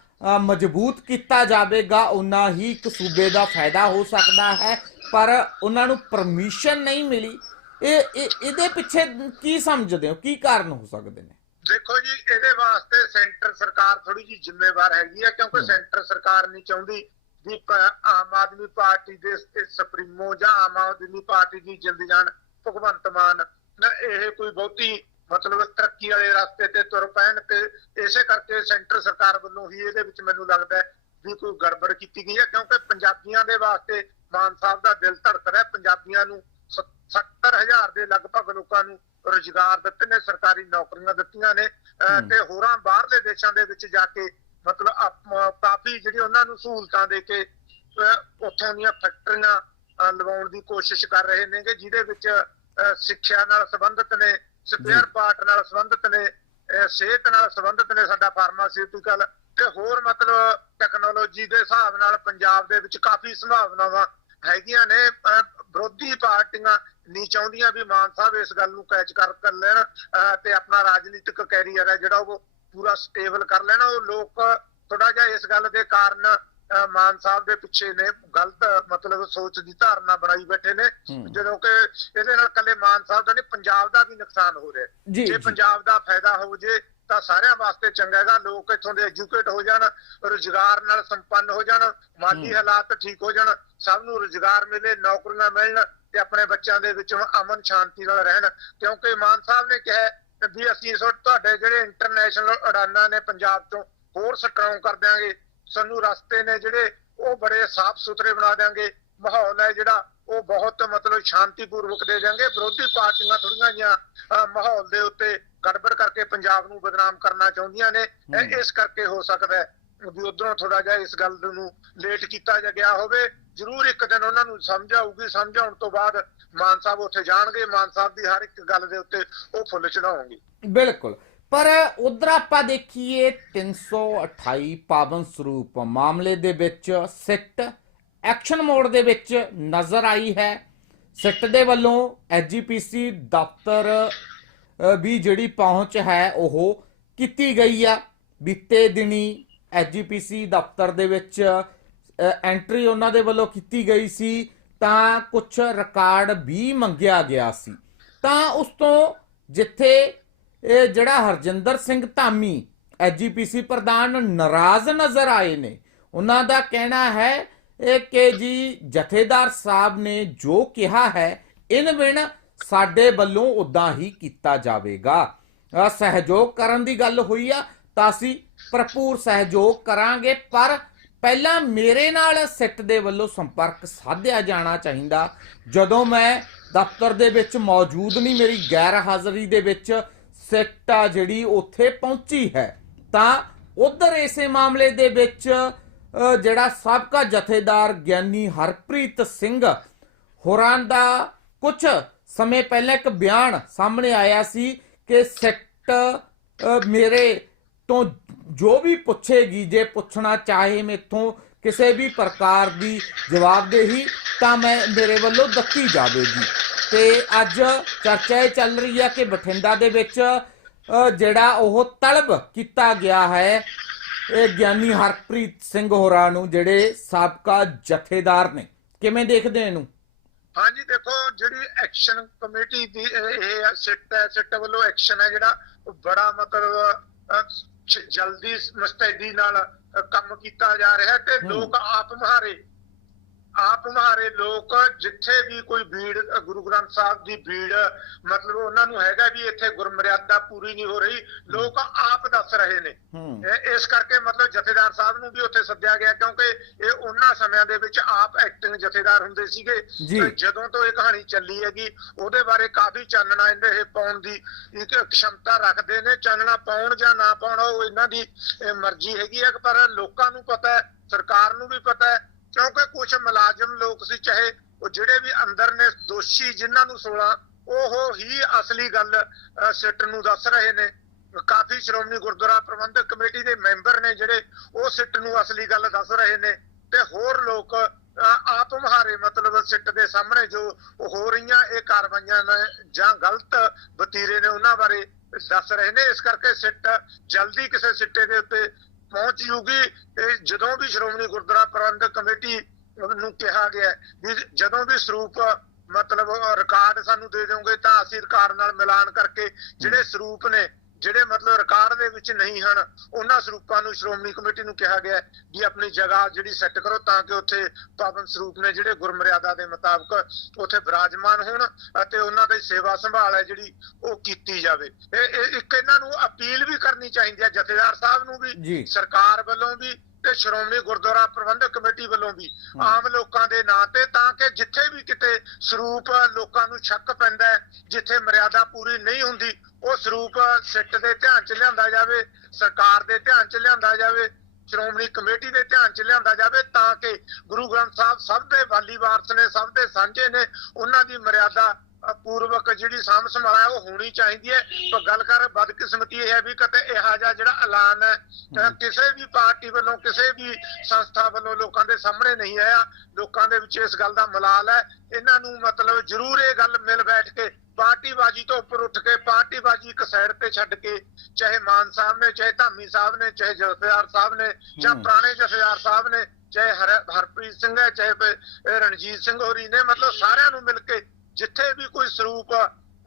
Speaker 1: ਮਜ਼ਬੂਤ ਕੀਤਾ ਜਾਵੇਗਾ ਉਨਾ ਹੀ ਇੱਕ ਸੂਬੇ ਦਾ ਫਾਇਦਾ ਹੋ ਸਕਦਾ ਹੈ ਪਰ ਉਹਨਾਂ ਨੂੰ ਪਰਮਿਸ਼ਨ ਨਹੀਂ ਮਿਲੀ। ਇਹ ਇਹ- ਇਹਦੇ ਪਿੱਛੇ ਕੀ ਸਮਝਦੇ ਹੋ? ਕੀ ਕਾਰਨ ਹੋ ਸਕਦੇ ਨੇ?
Speaker 2: ਦੇਖੋ ਜੀ ਇਹਦੇ ਵਾਸਤੇ ਸੈਂਟਰ ਸਰਕਾਰ ਥੋੜੀ ਜੀ ਜ਼ਿੰਮੇਵਾਰ ਹੈਗੀ ਹੈ ਕਿਉਂਕਿ। ਸੈਂਟਰ ਸਰਕਾਰ ਨਹੀਂ ਚਾਹੁੰਦੀ ਵੀ ਆਮ ਆਦਮੀ ਪਾਰਟੀ ਦੇ ਸੁਪਰੀਮੋ ਜਾਂ ਆਮ ਆਦਮੀ ਪਾਰਟੀ ਦੀ ਜਿੰਦ ਜਾਨ ਭਗਵੰਤ ਮਾਨ ਇਹ ਕੋਈ ਬਹੁਤੀ ਮਤਲਬ ਤਰੱਕੀ ਵਾਲੇ ਰਸਤੇ ਤੇ ਤੁਰ ਪੈਣ ਤੇ ਇਸੇ ਕਰਕੇ ਸੈਂਟਰ ਸਰਕਾਰ ਵੱਲੋਂ ਹੀ ਇਹਦੇ ਵਿੱਚ ਮੈਨੂੰ ਲੱਗਦਾ ਵੀ ਕੋਈ ਗੜਬੜ ਕੀਤੀ ਗਈ ਹੈ ਕਿਉਂਕਿ ਪੰਜਾਬੀਆਂ ਦੇ ਵਾਸਤੇ ਮਾਨ ਸਾਹਿਬ ਦਾ ਦਿਲ ਧੜਕ ਰਿਹਾ ਪੰਜਾਬੀਆਂ ਨੂੰ 70000 ਦੇ ਲਗਭਗ ਲੋਕਾਂ ਨੂੰ ਰੁਜ਼ਗਾਰ ਦਿੱਤੇ ਨੇ ਸਰਕਾਰੀ ਨੌਕਰੀਆਂ ਦਿੱਤੀਆਂ ਨੇ। ਤੇ ਹੋਰਾਂ ਬਾਹਰਲੇ ਦੇਸ਼ਾਂ ਦੇ ਵਿੱਚ ਜਾ ਕੇ ਮਤਲਬ ਕਾਫੀ ਜਿਹੜੀ ਉਹਨਾਂ ਨੂੰ ਸਹੂਲਤਾਂ ਦੇ ਕੇ ਉੱਥੋਂ ਦੀਆਂ ਫੈਕਟਰੀਆਂ ਲਵਾਉਣ ਦੀ ਕੋਸ਼ਿਸ਼ ਕਰ ਰਹੇ ਨੇਗੇ ਜਿਹਦੇ ਵਿੱਚ ਸਿੱਖਿਆ ਨਾਲ ਸੰਬੰਧਿਤ ਨੇ ਸਪੇਅਰ ਪਾਰਟ ਨਾਲ ਸੰਬੰਧਿਤ ਨੇ ਸਿਹਤ ਨਾਲ ਸੰਬੰਧਿਤ ਨੇ ਸਾਡਾ ਫਾਰਮਾਸਿਊਟੀਕਲ ਤੇ ਹੋਰ ਮਤਲਬ ਟੈਕਨੋਲੋਜੀ ਦੇ ਹਿਸਾਬ ਨਾਲ ਪੰਜਾਬ ਦੇ ਵਿੱਚ ਕਾਫੀ ਸੰਭਾਵਨਾਵਾਂ ਹੈਗੀਆਂ ਨੇ ਵਿਰੋਧੀ ਪਾਰਟੀਆਂ ਨਹੀਂ ਚਾਹੁੰਦੀਆਂ ਵੀ ਮਾਨ ਸਾਹਿਬ ਇਸ ਗੱਲ ਨੂੰ ਕੈਚ ਕਰ ਲੈਣ ਤੇ ਆਪਣਾ ਰਾਜਨੀਤਿਕ ਕੈਰੀਅਰ ਹੈ ਜਿਹੜਾ ਉਹ ਪੂਰਾ ਸਟੇਬਲ ਕਰ ਲੈਣ ਉਹ ਲੋਕ ਥੋੜਾ ਜਿਹਾ ਇਸ ਗੱਲ ਦੇ ਕਾਰਨ ਮਾਨ ਸਾਹਿਬ ਦੇ ਪਿੱਛੇ ਨੇ ਗਲਤ ਮਤਲਬ ਸੋਚ ਦੀ ਧਾਰਨਾ ਬਣਾਈ ਬੈਠੇ ਨੇ। ਜਦੋਂ ਕਿ ਇਹਦੇ ਨਾਲ ਕੱਲੇ ਮਾਨ ਸਾਹਿਬ ਦਾ ਨਹੀਂ ਪੰਜਾਬ ਦਾ ਵੀ ਨੁਕਸਾਨ ਹੋ ਰਿਹਾ।
Speaker 1: ਜੀ
Speaker 2: ਪੰਜਾਬ ਦਾ ਫਾਇਦਾ ਹੋ ਜੇ ਤਾਂ ਸਾਰਿਆਂ ਵਾਸਤੇ ਚੰਗਾ ਹੈਗਾ ਲੋਕ ਇੱਥੋਂ ਦੇ ਐਜੂਕੇਟ ਹੋ ਜਾਣ ਰੁਜ਼ਗਾਰ ਨਾਲ ਸੰਪੰਨ ਹੋ ਜਾਣ ਮਾਲੀ। ਹਾਲਾਤ ਠੀਕ ਹੋ ਜਾਣ ਸਭ ਨੂੰ ਰੁਜ਼ਗਾਰ ਮਿਲੇ ਨੌਕਰੀਆਂ ਮਿਲਣ ਤੇ ਆਪਣੇ ਬੱਚਿਆਂ ਦੇ ਵਿੱਚ ਅਮਨ ਸ਼ਾਂਤੀ ਨਾਲ ਰਹਿਣ ਕਿਉਂਕਿ ਮਾਨ ਸਾਹਿਬ ਨੇ ਕਿਹਾ ਹੈ ਵੀ ਅਸੀਂ ਤੁਹਾਡੇ ਜਿਹੜੇ ਇੰਟਰਨੈਸ਼ਨਲ ਉਡਾਨਾਂ ਨੇ ਪੰਜਾਬ ਤੋਂ ਹੋਰ ਸਟਰੋਂਗ ਕਰ ਦਿਆਂਗੇ। ਸਾਨੂੰ ਰਸਤੇ ਨੇ ਜਿਹੜੇ ਉਹ ਬੜੇ ਸਾਫ਼ ਸੁਥਰੇ ਬਣਾ ਦਿਆਂਗੇ। ਮਾਹੌਲ ਹੈ ਜਿਹੜਾ ਉਹ ਬਹੁਤ ਮਤਲਬ ਸ਼ਾਂਤੀਪੂਰਵਕ ਦੇ ਦਿਆਂਗੇ। ਵਿਰੋਧੀ ਪਾਰਟੀਆਂ ਥੋੜੀਆਂ ਅਹ, ਮਾਹੌਲ ਦੇ ਉੱਤੇ ਗੜਬੜ ਕਰਕੇ ਪੰਜਾਬ ਨੂੰ ਬਦਨਾਮ ਕਰਨਾ ਚਾਹੁੰਦੀਆਂ ਨੇ। ਇਸ ਕਰਕੇ ਹੋ ਸਕਦਾ ਹੈ ਵੀ ਉਧਰੋਂ ਥੋੜਾ ਜਿਹਾ ਇਸ ਗੱਲ ਨੂੰ ਲੇਟ ਕੀਤਾ ਜਾ ਗਿਆ ਹੋਵੇ। ਜ਼ਰੂਰ ਇੱਕ ਦਿਨ ਉਹਨਾਂ ਨੂੰ ਸਮਝ ਆਊਗੀ ਸਮਝ ਤੋਂ ਬਾਅਦ ਮਾਨ ਸਾਹਿਬ ਉੱਥੇ ਜਾਣਗੇ ਮਾਨ ਸਾਹਿਬ ਦੀ ਹਰ ਇੱਕ ਗੱਲ ਦੇ ਉੱਤੇ ਉਹ ਫੁੱਲ ਚੜਾਉਣਗੇ
Speaker 1: ਬਿਲਕੁਲ। ਪਰ ਉਧਰ ਆਪਾਂ ਦੇਖੀਏ 328 ਪਾਵਨ ਸਰੂਪ ਮਾਮਲੇ ਦੇ ਵਿੱਚ ਸਿੱਟ ਐਕਸ਼ਨ ਮੋਡ ਦੇ ਵਿੱਚ ਨਜ਼ਰ ਆਈ ਹੈ। ਸਿੱਟ ਦੇ ਵੱਲੋਂ ਐਜੀਪੀਸੀ ਦਫ਼ਤਰ ਅ, ਵੀ ਜਿਹੜੀ ਪਹੁੰਚ ਹੈ ਉਹ ਕੀਤੀ ਗਈ ਆ। ਬੀਤੇ ਦਿਨੀ ਐਜੀਪੀਸੀ ਦਫ਼ਤਰ ਦੇ ਵਿੱਚ ਐਂਟਰੀ ਉਹਨਾਂ ਦੇ ਵੱਲੋਂ ਕੀਤੀ ਗਈ ਸੀ, ਤਾਂ ਕੁਝ ਰਿਕਾਰਡ ਵੀ ਮੰਗਿਆ ਗਿਆ ਸੀ। ਤਾਂ ਉਸ ਤੋਂ ਜਿੱਥੇ ਇਹ ਜਿਹੜਾ ਹਰਜਿੰਦਰ ਸਿੰਘ ਧਾਮੀ ਐਜੀਪੀਸੀ ਪ੍ਰਧਾਨ ਨਾਰਾਜ਼ ਨਜ਼ਰ ਆਏ ਨੇ, ਉਹਨਾਂ ਦਾ ਕਹਿਣਾ ਹੈ ਇਹ ਕਿ ਜੀ ਜਥੇਦਾਰ ਸਾਹਿਬ ਨੇ ਜੋ ਕਿਹਾ ਹੈ, ਇਨ ਬਿਨ ਸਾਡੇ ਵੱਲੋਂ ਉਦਾਂ ਹੀ ਕੀਤਾ ਜਾਵੇਗਾ। ਸਹਿਯੋਗ ਕਰਨ ਦੀ ਗੱਲ ਹੋਈ ਆ, ਤਾਂ ਅਸੀਂ ਭਰਪੂਰ ਸਹਿਯੋਗ ਕਰਾਂਗੇ, ਪਰ ਪਹਿਲਾਂ ਮੇਰੇ ਨਾਲ ਸਿੱਟ ਦੇ ਵੱਲੋਂ ਸੰਪਰਕ ਸਾਧਿਆ ਜਾਣਾ ਚਾਹੀਦਾ। ਜਦੋਂ ਮੈਂ ਦਫ਼ਤਰ ਦੇ ਵਿੱਚ ਮੌਜੂਦ ਨਹੀਂ, ਮੇਰੀ ਗੈਰ ਹਾਜ਼ਰੀ ਦੇ ਵਿੱਚ ਸਿੱਟ ਆ ਜਿਹੜੀ ਉੱਥੇ ਪਹੁੰਚੀ ਹੈ, ਤਾਂ ਉਧਰ ਇਸੇ ਮਾਮਲੇ ਦੇ ਵਿੱਚ ਜਿਹੜਾ ਸਾਬਕਾ ਜਥੇਦਾਰ ਗਿਆਨੀ ਹਰਪ੍ਰੀਤ ਸਿੰਘ ਹੋਰਾਂ ਦਾ ਕੁਝ ਸਮੇਂ ਪਹਿਲਾਂ ਇੱਕ ਬਿਆਨ ਸਾਹਮਣੇ ਆਇਆ ਸੀ ਕਿ ਸਿੱਟ ਮੇਰੇ ਤੋਂ ਜੋ ਵੀ ਪੁੱਛੇਗੀ, ਜੇ ਪੁੱਛਣਾ ਚਾਹੇ ਮੇਥੋਂ ਕਿਸੇ ਵੀ ਪ੍ਰਕਾਰ ਦੀ ਜਵਾਬਦੇਹੀ, ਤਾਂ ਮੈਂ ਮੇਰੇ ਵੱਲੋਂ ਦਿੱਤੀ ਜਾਵੇਗੀ। ਤੇ ਅੱਜ ਚਰਚਾ ਇਹ ਚੱਲ ਰਹੀ ਹੈ ਕਿ ਬਠਿੰਡਾ ਦੇ ਵਿੱਚ ਜਿਹੜਾ ਉਹ ਤਲਬ ਕੀਤਾ ਗਿਆ ਹੈ, ਇਹ ਗਿਆਨੀ ਹਰਪ੍ਰੀਤ ਸਿੰਘ ਹੋਰਾਂ ਨੂੰ, ਜਿਹੜੇ ਸਾਬਕਾ ਜਥੇਦਾਰ ਨੇ। ਕਿਵੇਂ ਦੇਖਦੇ ਇਹਨੂੰ?
Speaker 2: ਹਾਂਜੀ, ਦੇਖੋ, ਜਿਹੜੀ ਐਕਸ਼ਨ ਕਮੇਟੀ ਦੀ ਇਹ- ਸਿੱਟ ਹੈ, ਸਿੱਟ ਵੱਲੋਂ ਐਕਸ਼ਨ ਹੈ ਜਿਹੜਾ ਬੜਾ ਮਤਲਬ ਜਲਦੀ ਮਸਤੈਦੀ ਨਾਲ ਕੰਮ ਕੀਤਾ ਜਾ ਰਿਹਾ ਤੇ। ਲੋਕ ਆਪ ਮੁਹਾਰੇ ਆਪ ਮੁਹਾਰੇ ਲੋਕ ਜਿੱਥੇ ਵੀ ਕੋਈ ਭੀੜ ਗੁਰੂ ਗ੍ਰੰਥ ਸਾਹਿਬ ਦੀ ਭੀੜ ਮਤਲਬ ਉਹਨਾਂ ਨੂੰ ਹੈਗਾ ਵੀ ਇੱਥੇ ਗੁਰਮਰਿਆਦਾ ਪੂਰੀ ਨਹੀਂ ਹੋ ਰਹੀ ਲੋਕ ਆਪ ਦੱਸ ਰਹੇ ਨੇ। ਇਸ ਕਰਕੇ ਮਤਲਬ ਜਥੇਦਾਰ ਸਾਹਿਬ ਨੂੰ ਵੀ ਉੱਥੇ ਸੱਦਿਆ ਗਿਆ ਕਿਉਂਕਿ ਇਹ ਉਹਨਾਂ ਸਮਿਆਂ ਦੇ ਵਿੱਚ ਆਪ ਐਕਟਿੰਗ ਜਥੇਦਾਰ ਹੁੰਦੇ ਸੀਗੇ। ਜਦੋਂ ਤੋਂ ਇਹ ਕਹਾਣੀ ਚੱਲੀ ਹੈਗੀ ਉਹਦੇ ਬਾਰੇ ਕਾਫੀ ਚਾਨਣਾ ਇਹਦੇ ਇਹ ਪਾਉਣ ਦੀ ਇੱਕ ਖਮਤਾ ਰੱਖਦੇ ਨੇ। ਚਾਨਣਾ ਪਾਉਣ ਜਾਂ ਨਾ ਪਾਉਣ ਉਹ ਇਹਨਾਂ ਦੀ ਮਰਜ਼ੀ ਹੈਗੀ ਹੈ ਪਰ ਲੋਕਾਂ ਨੂੰ ਪਤਾ ਹੈ ਸਰਕਾਰ ਨੂੰ ਵੀ ਪਤਾ ਹੈ ਕਿਉਂਕਿ ਕੁਝ ਮੁਲਾਜ਼ਮ ਲੋਕ ਸੀ, ਚਾਹੇ ਉਹ ਜਿਹੜੇ ਵੀ ਅੰਦਰ ਨੇ, ਦੋਸ਼ੀ ਜਿਨ੍ਹਾਂ ਨੂੰ 16 ਉਹ ਹੀ ਅਸਲੀ ਗੱਲ ਸਿੱਟ ਨੂੰ ਦੱਸ ਰਹੇ ਨੇ। ਕਾਫੀ ਸ਼੍ਰੋਮਣੀ ਗੁਰਦੁਆਰਾ ਪ੍ਰਬੰਧਕ ਕਮੇਟੀ ਦੇ ਮੈਂਬਰ ਨੇ ਜਿਹੜੇ ਉਹ ਸਿੱਟ ਨੂੰ ਅਸਲੀ ਗੱਲ ਦੱਸ ਰਹੇ ਨੇ ਤੇ ਹੋਰ ਲੋਕ ਆਪ ਮੁਹਾਰੇ ਮਤਲਬ ਸਿੱਟ ਦੇ ਸਾਹਮਣੇ ਜੋ ਹੋ ਰਹੀਆਂ ਇਹ ਕਾਰਵਾਈਆਂ ਨੇ ਜਾਂ ਗਲਤ ਵਤੀਰੇ ਨੇ ਉਹਨਾਂ ਬਾਰੇ ਦੱਸ ਰਹੇ ਨੇ। ਇਸ ਕਰਕੇ ਸਿੱਟ ਜਲਦੀ ਕਿਸੇ ਸਿੱਟੇ ਦੇ ਉੱਤੇ ਪਹੁੰਚ ਜੂਗੀ। ਇਹ ਜਦੋਂ ਵੀ ਸ਼੍ਰੋਮਣੀ ਗੁਰਦੁਆਰਾ ਪ੍ਰਬੰਧਕ ਕਮੇਟੀ ਨੂੰ ਕਿਹਾ ਗਿਆ ਵੀ ਜਦੋਂ ਵੀ ਸਰੂਪ, ਮਤਲਬ ਰਿਕਾਰਡ ਸਾਨੂੰ ਦੇ ਦਿਓਗੇ ਤਾਂ ਅਸੀਂ ਰਿਕਾਰਡ ਨਾਲ ਮਿਲਾਨ ਕਰਕੇ ਜਿਹੜੇ ਸਰੂਪ ਨੇ ਜਿਹੜੇ ਮਤਲਬ ਰਿਕਾਰਡ ਦੇ ਵਿੱਚ ਨਹੀਂ ਹਨ ਉਹਨਾਂ ਸਰੂਪਾਂ ਨੂੰ ਸ਼੍ਰੋਮਣੀ ਕਮੇਟੀ ਨੂੰ ਕਿਹਾ ਗਿਆ ਵੀ ਆਪਣੀ ਜਗ੍ਹਾ ਜਿਹੜੀ ਸੈੱਟ ਕਰੋ ਤਾਂ ਕਿ ਉੱਥੇ ਪਾਵਨ ਸਰੂਪ ਨੇ ਜਿਹੜੇ ਗੁਰਮਰਿਆਦਾ ਦੇ ਮੁਤਾਬਕ ਉੱਥੇ ਵਿਰਾਜਮਾਨ ਹੋਣ ਅਤੇ ਉਹਨਾਂ ਦੀ ਸੇਵਾ ਸੰਭਾਲ ਹੈ ਜਿਹੜੀ ਉਹ ਕੀਤੀ ਜਾਵੇ ਇਹ ਇੱਕ ਇਹਨਾਂ ਨੂੰ ਅਪੀਲ ਵੀ ਕਰਨੀ ਚਾਹੀਦੀ ਹੈ ਜਥੇਦਾਰ ਸਾਹਿਬ ਨੂੰ। ਵੀ ਸਰਕਾਰ ਵੱਲੋਂ ਵੀ ਤੇ ਸ਼੍ਰੋਮਣੀ ਗੁਰਦੁਆਰਾ ਪ੍ਰਬੰਧਕ ਕਮੇਟੀ ਵੱਲੋਂ ਵੀ। ਆਮ ਲੋਕਾਂ ਦੇ ਨਾਂ ਤੇ ਤਾਂ ਕਿ ਜਿੱਥੇ ਵੀ ਕਿਤੇ ਸਰੂਪ ਲੋਕਾਂ ਨੂੰ ਸ਼ੱਕ ਪੈਂਦਾ ਜਿੱਥੇ ਮਰਿਆਦਾ ਪੂਰੀ ਨਹੀਂ ਹੁੰਦੀ ਉਹ ਸਰੂਪ ਸਿੱਟ ਦੇ ਧਿਆਨ ਚ ਲਿਆਂਦਾ ਜਾਵੇ, ਸਰਕਾਰ ਦੇ ਧਿਆਨ ਚ ਲਿਆਂਦਾ ਜਾਵੇ, ਸ਼੍ਰੋਮਣੀ ਕਮੇਟੀ ਦੇ ਧਿਆਨ ਚ ਲਿਆਂਦਾ ਜਾਵੇ, ਤਾਂ ਕਿ ਗੁਰੂ ਗ੍ਰੰਥ ਸਾਹਿਬ ਸਭ ਦੇ ਵਾਲੀ ਵਾਰਸ ਨੇ, ਸਭ ਦੇ ਸਾਂਝੇ ਨੇ, ਉਹਨਾਂ ਦੀ ਮਰਿਆਦਾ ਪੂਰਵਕ ਜਿਹੜੀ ਸਾਂਭ ਸੰਭਾਲ ਉਹ ਹੋਣੀ ਚਾਹੀਦੀ ਹੈ। ਪਰ ਗੱਲ ਕਰ ਬਦਕਿਸਮਤੀ ਇਹ ਹੈ ਵੀ ਕਦੇ ਇਹੋ ਜਿਹਾ ਜਿਹੜਾ ਐਲਾਨ ਹੈ ਕਿਸੇ ਵੀ ਪਾਰਟੀ ਵੱਲੋਂ, ਕਿਸੇ ਵੀ ਸੰਸਥਾ ਵੱਲੋਂ ਲੋਕਾਂ ਦੇ ਸਾਹਮਣੇ ਨਹੀਂ ਆਇਆ। ਲੋਕਾਂ ਦੇ ਵਿੱਚ ਇਸ ਗੱਲ ਦਾ ਮਲਾਲ ਹੈ। ਇਹਨਾਂ ਨੂੰ ਮਤਲਬ ਜ਼ਰੂਰ ਇਹ ਗੱਲ ਮਿਲ ਬੈਠ ਕੇ ਪਾਰਟੀਬਾਜ਼ੀ ਤੋਂ ਉੱਪਰ ਉੱਠ ਕੇ ਪਾਰਟੀਬਾਜ਼ੀ ਇੱਕ ਸਾਈਡ ਤੇ ਛੱਡ ਕੇ ਚਾਹੇ ਮਾਨ ਸਾਹਿਬ ਨੇ ਚਾਹੇ ਧਾਮੀ ਸਾਹਿਬ ਨੇ ਚਾਹੇ ਜਥੇਦਾਰ ਸਾਹਿਬ ਨੇ ਜਾਂ। ਪੁਰਾਣੇ ਜਥੇਦਾਰ ਸਾਹਿਬ ਨੇ ਚਾਹੇ ਹਰ- ਹਰਪ੍ਰੀਤ ਸਿੰਘ ਹੈ ਚਾਹੇ ਰਣਜੀਤ ਸਿੰਘ ਹੋਰੀ ਨੇ ਮਤਲਬ ਸਾਰਿਆਂ ਨੂੰ ਮਿਲ ਕੇ ਜਿੱਥੇ ਵੀ ਕੋਈ ਸਰੂਪ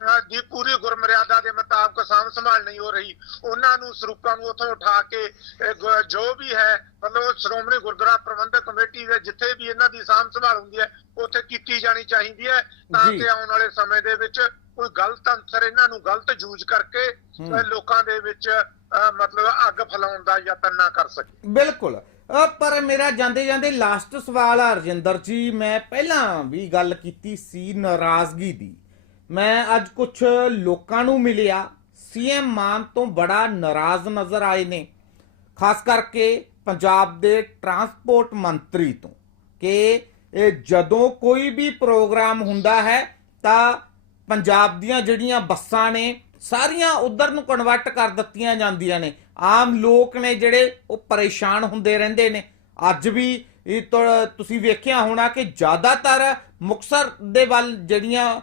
Speaker 2: ਦੀ ਪੂਰੀ ਗੁਰਮਰਿਆਦਾ ਦੇ ਮੁਤਾਬਕ ਸਾਂਭ ਸੰਭਾਲ ਨਹੀਂ ਹੋ ਰਹੀ ਉਹਨਾਂ ਨੂੰ ਸਰੂਪਾਂ ਨੂੰ ਉੱਥੋਂ ਉਠਾ ਕੇ ਜੋ ਵੀ ਹੈ ਮਤਲਬ ਸ਼੍ਰੋਮਣੀ ਗੁਰਦੁਆਰਾ ਪ੍ਰਬੰਧਕ ਕਮੇਟੀ ਦੇ ਜਿੱਥੇ ਵੀ ਇਹਨਾਂ ਦੀ ਸਾਂਭ ਸੰਭਾਲ ਹੁੰਦੀ ਹੈ ਉੱਥੇ ਕੀਤੀ ਜਾਣੀ ਚਾਹੀਦੀ ਹੈ ਤਾਂ। ਕਿ ਆਉਣ ਵਾਲੇ ਸਮੇਂ ਦੇ ਵਿੱਚ ਕੋਈ ਗਲਤ ਅੰਸਰ ਇਹਨਾਂ ਨੂੰ ਗਲਤ ਯੂਜ਼ ਕਰਕੇ ਲੋਕਾਂ ਦੇ ਵਿੱਚ ਮਤਲਬ ਅੱਗ ਫੈਲਾਉਣ ਦਾ ਯਤਨ ਨਾ ਕਰ ਸਕੇ।
Speaker 1: ਬਿਲਕੁਲ। ਪਰ ਮੇਰਾ ਜਾਂਦੇ ਜਾਂਦੇ ਲਾਸਟ ਸਵਾਲ ਆ ਰਜਿੰਦਰ ਜੀ ਮੈਂ ਪਹਿਲਾਂ ਵੀ ਗੱਲ ਕੀਤੀ ਸੀ ਨਾਰਾਜ਼ਗੀ ਦੀ। ਮੈਂ ਅੱਜ ਕੁਝ ਲੋਕਾਂ ਨੂੰ ਮਿਲਿਆ। ਸੀਐਮ ਮਾਨ ਤੋਂ ਬੜਾ ਨਾਰਾਜ਼ ਨਜ਼ਰ ਆਏ ਨੇ। ਖਾਸ ਕਰਕੇ ਪੰਜਾਬ ਦੇ ਟਰਾਂਸਪੋਰਟ ਮੰਤਰੀ ਤੋਂ ਕਿ ਇਹ ਜਦੋਂ ਕੋਈ ਵੀ ਪ੍ਰੋਗਰਾਮ ਹੁੰਦਾ ਹੈ, ਤਾਂ ਪੰਜਾਬ ਦੀਆਂ ਜਿਹੜੀਆਂ ਬੱਸਾਂ ਨੇ, ਸਾਰੀਆਂ ਉਧਰ ਨੂੰ ਕਨਵਰਟ ਕਰ ਦਿੱਤੀਆਂ ਜਾਂਦੀਆਂ ਨੇ। ਆਮ ਲੋਕ ਨੇ ਜਿਹੜੇ ਉਹ ਪਰੇਸ਼ਾਨ ਹੁੰਦੇ ਰਹਿੰਦੇ ਨੇ। ਅੱਜ ਵੀ ਇਹ ਤੁਸੀਂ ਵੇਖਿਆ ਹੋਣਾ ਕਿ ਜ਼ਿਆਦਾਤਰ ਮੁਕਸਰ ਦੇ ਵੱਲ ਜਿਹੜੀਆਂ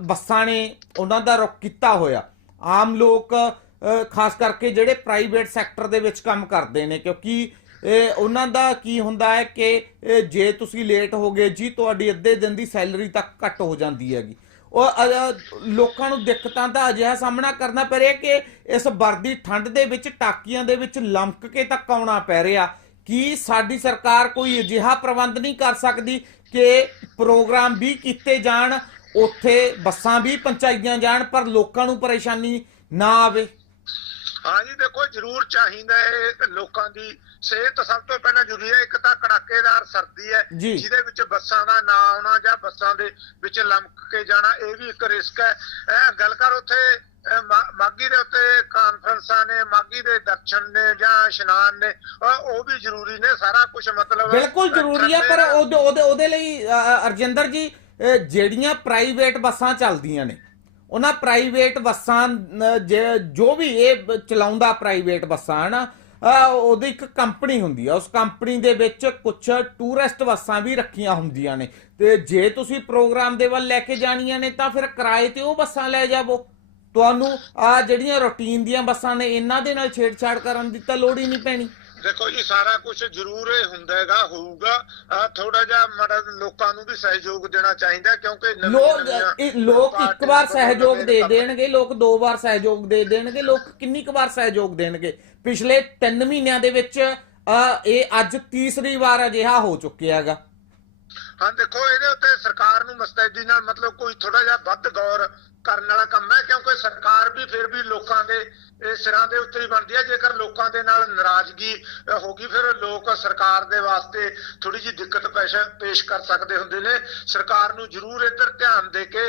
Speaker 1: ਬੱਸਾਂ ਨੇ ਉਹਨਾਂ ਦਾ ਰੁਖ ਕੀਤਾ ਹੋਇਆ। ਆਮ ਲੋਕ ਖਾਸ ਕਰਕੇ ਜਿਹੜੇ ਪ੍ਰਾਈਵੇਟ ਸੈਕਟਰ ਦੇ ਵਿੱਚ ਕੰਮ ਕਰਦੇ ਨੇ, ਕਿਉਂਕਿ ਉਹਨਾਂ ਦਾ ਕੀ ਹੁੰਦਾ ਹੈ ਕਿ ਜੇ ਤੁਸੀਂ ਲੇਟ ਹੋ ਗਏ ਜੀ, ਤੁਹਾਡੀ ਅੱਧੇ ਦਿਨ ਦੀ ਸੈਲਰੀ ਤੱਕ ਕੱਟ ਹੋ ਜਾਂਦੀ ਹੈਗੀ। ਉਹ ਲੋਕਾਂ ਨੂੰ ਦਿੱਕਤਾਂ ਦਾ ਅਜਿਹਾ ਸਾਹਮਣਾ ਕਰਨਾ ਪੈ ਰਿਹਾ ਕਿ ਇਸ ਵਰਦੀ ਠੰਡ ਦੇ ਵਿੱਚ, ਟਾਕੀਆਂ ਦੇ ਵਿੱਚ ਲਮਕ ਕੇ ਤੱਕ ਆਉਣਾ ਪੈ ਰਿਹਾ। ਕੀ ਸਾਡੀ ਸਰਕਾਰ ਕੋਈ ਅਜਿਹਾ ਪ੍ਰਬੰਧ ਨਹੀਂ ਕਰ ਸਕਦੀ ਕਿ ਪ੍ਰੋਗਰਾਮ ਵੀ ਕੀਤੇ ਜਾਣ ਉੱਥੇ ਬੱਸਾਂ ਵੀ ਪਹੁੰਚਾਈਆਂ ਜਾਣ ਪਰ ਲੋਕਾਂ ਨੂੰ ਪਰੇਸ਼ਾਨੀ ਨਾ ਆਵੇ।
Speaker 2: ਹਾਂ ਜੀ ਦੇਖੋ ਜ਼ਰੂਰ ਚਾਹੀਦਾ ਹੈ ਲੋਕਾਂ ਦੀ ਸਿਹਤ ਸਭ ਤੋਂ ਪਹਿਲਾਂ ਜ਼ਰੂਰੀ ਹੈ। ਇੱਕ ਤਾਂ ਕੜਾਕੇਦਾਰ ਸਰਦੀ ਹੈ। ਜਿਹਦੇ ਵਿੱਚ ਬੱਸਾਂ ਦਾ ਨਾ ਆਉਣਾ ਜਾਂ ਬੱਸਾਂ ਦੇ ਵਿੱਚ ਲਮਕ ਕੇ ਜਾਣਾ ਇਹ ਵੀ ਇੱਕ ਰਿਸਕ ਹੈ। ਇਹ ਗੱਲ ਕਰ ਉੱਥੇ ਮਾਗੀ ਦੇ ਉੱਤੇ ਕਾਨਫਰੰਸਾਂ ਨੇ ਮਾਗੀ ਦੇ ਦਰਸ਼ਨ ਨੇ ਜਾਂ ਇਸ਼ਨਾਨ ਨੇ ਉਹ ਵੀ ਜ਼ਰੂਰੀ ਨੇ। ਸਾਰਾ ਕੁਝ ਮਤਲਬ
Speaker 1: ਬਿਲਕੁਲ ਜ਼ਰੂਰੀ ਹੈ ਪਰ ਉਹਦੇ ਉਹਦੇ ਲਈ ਅਰਜਿੰਦਰ ਜੀ ਜਿਹੜੀਆਂ ਪ੍ਰਾਈਵੇਟ ਬੱਸਾਂ ਚੱਲਦੀਆਂ ਨੇ ਉਹਨਾਂ ਪ੍ਰਾਈਵੇਟ ਬੱਸਾਂ ਅ, ਜੋ ਵੀ ਇਹ ਚਲਾਉਂਦਾ ਪ੍ਰਾਈਵੇਟ ਬੱਸਾਂ ਹਨ ਅ, ਉਹਦੀ ਇੱਕ ਕੰਪਨੀ ਹੁੰਦੀ ਆ ਉਸ ਕੰਪਨੀ ਦੇ ਵਿੱਚ ਕੁਝ ਟੂਰਿਸਟ ਬੱਸਾਂ ਵੀ ਰੱਖੀਆਂ ਹੁੰਦੀਆਂ ਨੇ। ਤੇ ਜੇ ਤੁਸੀਂ ਪ੍ਰੋਗਰਾਮ ਦੇ ਵੱਲ ਲੈ ਕੇ ਜਾਣੀਆਂ ਨੇ ਤਾਂ ਫਿਰ ਕਿਰਾਏ ਤੇ ਉਹ ਬੱਸਾਂ ਲੈ ਜਾਵੋ। ਤੁਹਾਨੂੰ ਆ ਜਿਹੜੀਆਂ ਰੂਟੀਨ ਦੀਆਂ ਬੱਸਾਂ ਨੇ ਇਹਨਾਂ ਦੇ ਨਾਲ ਛੇੜਛਾੜ ਕਰਨ ਦੀ ਤਾਂ ਲੋੜ ਹੀ ਨਹੀਂ ਪੈਣੀ।
Speaker 2: ਦੇਖੋ ਜੀ ਸਾਰਾ ਕੁਝ ਜ਼ਰੂਰ ਇਹ ਹੁੰਦਾ ਹੈਗਾ ਹੋਊਗਾ। ਥੋੜਾ ਜਿਹਾ ਮਾੜਾ ਲੋਕਾਂ ਨੂੰ ਵੀ ਸਹਿਯੋਗ ਦੇਣਾ ਚਾਹੀਦਾ ਕਿਉਂਕਿ
Speaker 1: ਲੋਕ ਇਹ ਲੋਕ ਇੱਕ ਵਾਰ ਸਹਿਯੋਗ ਦੇ ਦੇਣਗੇ ਲੋਕ ਦੋ ਵਾਰ ਸਹਿਯੋਗ ਦੇ ਦੇਣਗੇ ਲੋਕ ਕਿੰਨੀ ਕੁ ਵਾਰ ਸਹਿਯੋਗ ਦੇਣਗੇ? ਪਿਛਲੇ 3 ਮਹੀਨਿਆਂ ਦੇ ਵਿੱਚ ਇਹ ਅੱਜ ਤੀਸਰੀ ਵਾਰ ਅਜਿਹਾ ਹੋ ਚੁੱਕਿਆ ਹੈਗਾ।
Speaker 2: ਹਾਂ ਦੇਖੋ ਇਹਦੇ ਉੱਤੇ ਸਰਕਾਰ ਨੂੰ ਮਸਤੈਦੀ ਨਾਲ ਮਤਲਬ ਕੋਈ ਥੋੜਾ ਜਿਹਾ ਵੱਧ ਗੌਰ ਕਰਨ ਵਾਲਾ ਕੰਮ ਹੈ ਕਿਉਂਕਿ ਸਰਕਾਰ ਵੀ ਫਿਰ ਵੀ ਲੋਕਾਂ ਦੇ ਇਹ ਸਿਰਾਂ ਦੇ ਉੱਤੇ ਹੀ ਬਣਦੀ ਹੈ ਜੇਕਰ ਲੋਕਾਂ ਦੇ ਨਾਲ ਨਾਰਾਜ਼ਗੀ ਹੋ ਗਈ, ਫਿਰ ਲੋਕ ਸਰਕਾਰ ਦੇ ਵਾਸਤੇ ਥੋੜੀ ਜਿਹੀ ਦਿੱਕਤ ਪੇਸ਼ ਕਰ ਸਕਦੇ ਹੁੰਦੇ ਨੇ। ਸਰਕਾਰ ਨੂੰ ਜ਼ਰੂਰ ਇੱਧਰ ਧਿਆਨ ਦੇ ਕੇ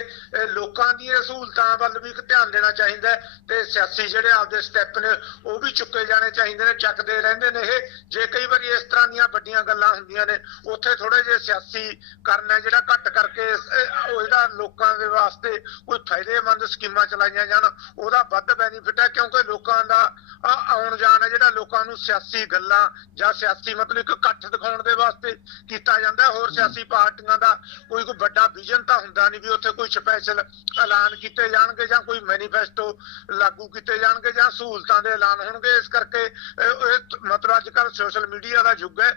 Speaker 2: ਲੋਕਾਂ ਦੀਆਂ ਸਹੂਲਤਾਂ ਵੱਲ ਵੀ ਧਿਆਨ ਦੇਣਾ ਚਾਹੀਦਾ ਤੇ ਸਿਆਸੀ ਜਿਹੜੇ ਆਪਦੇ ਸਟੈਪ ਨੇ, ਉਹ ਵੀ ਚੁੱਕੇ ਜਾਣੇ ਚਾਹੀਦੇ ਨੇ, ਚੱਕਦੇ ਰਹਿੰਦੇ ਨੇ ਇਹ। ਜੇ ਕਈ ਵਾਰੀ ਇਸ ਤਰ੍ਹਾਂ ਦੀਆਂ ਵੱਡੀਆਂ ਗੱਲਾਂ ਹੁੰਦੀਆਂ ਨੇ, ਉੱਥੇ ਥੋੜੇ ਜਿਹੇ ਸਿਆਸੀ ਕਰਨਾ ਜਿਹੜਾ ਘੱਟ ਕਰਕੇ ਉਹ ਜਿਹੜਾ ਲੋਕਾਂ ਦੇ ਵਾਸਤੇ ਕੋਈ ਫਾਇਦੇਮੰਦ ਸਕੀਮਾਂ ਚਲਾਈਆਂ ਜਾਣ, ਉਹਦਾ ਵੱਧ ਬੈਨੀਫਿਟ ਹੈ, ਕਿਉਂਕਿ ਲੋਕਾਂ ਦਾ ਆਉਣ ਜਾਣ ਹੈ ਜਿਹੜਾ ਲੋਕਾਂ ਨੂੰ ਸਿਆਸੀ ਗੱਲਾਂ ਜਾਂ ਸਿਆਸੀ ਮਤਲਬ ਇੱਕ ਇਕੱਠ ਦਿਖਾਉਣ ਦੇ ਵਾਸਤੇ ਕੀਤਾ ਜਾਂਦਾ। ਹੋਰ ਸਿਆਸੀ ਪਾਰਟੀਆਂ ਦਾ ਕੋਈ ਕੋਈ ਵੱਡਾ ਵਿਜ਼ਨ ਤਾਂ ਹੁੰਦਾ ਨਹੀਂ ਵੀ ਉੱਥੇ ਕੋਈ ਸਪੈਸ਼ਲ ਐਲਾਨ ਕੀਤੇ ਜਾਣਗੇ ਜਾਂ ਕੋਈ ਮੈਨੀਫੈਸਟੋ ਲਾਗੂ ਕੀਤੇ ਜਾਣਗੇ ਜਾਂ ਸਹੂਲਤਾਂ ਦੇ ਐਲਾਨ ਹੋਣਗੇ। ਇਸ ਕਰਕੇ ਮਤਲਬ ਅੱਜ ਕੱਲ ਸੋਸ਼ਲ ਮੀਡੀਆ ਦਾ ਯੁੱਗ ਹੈ।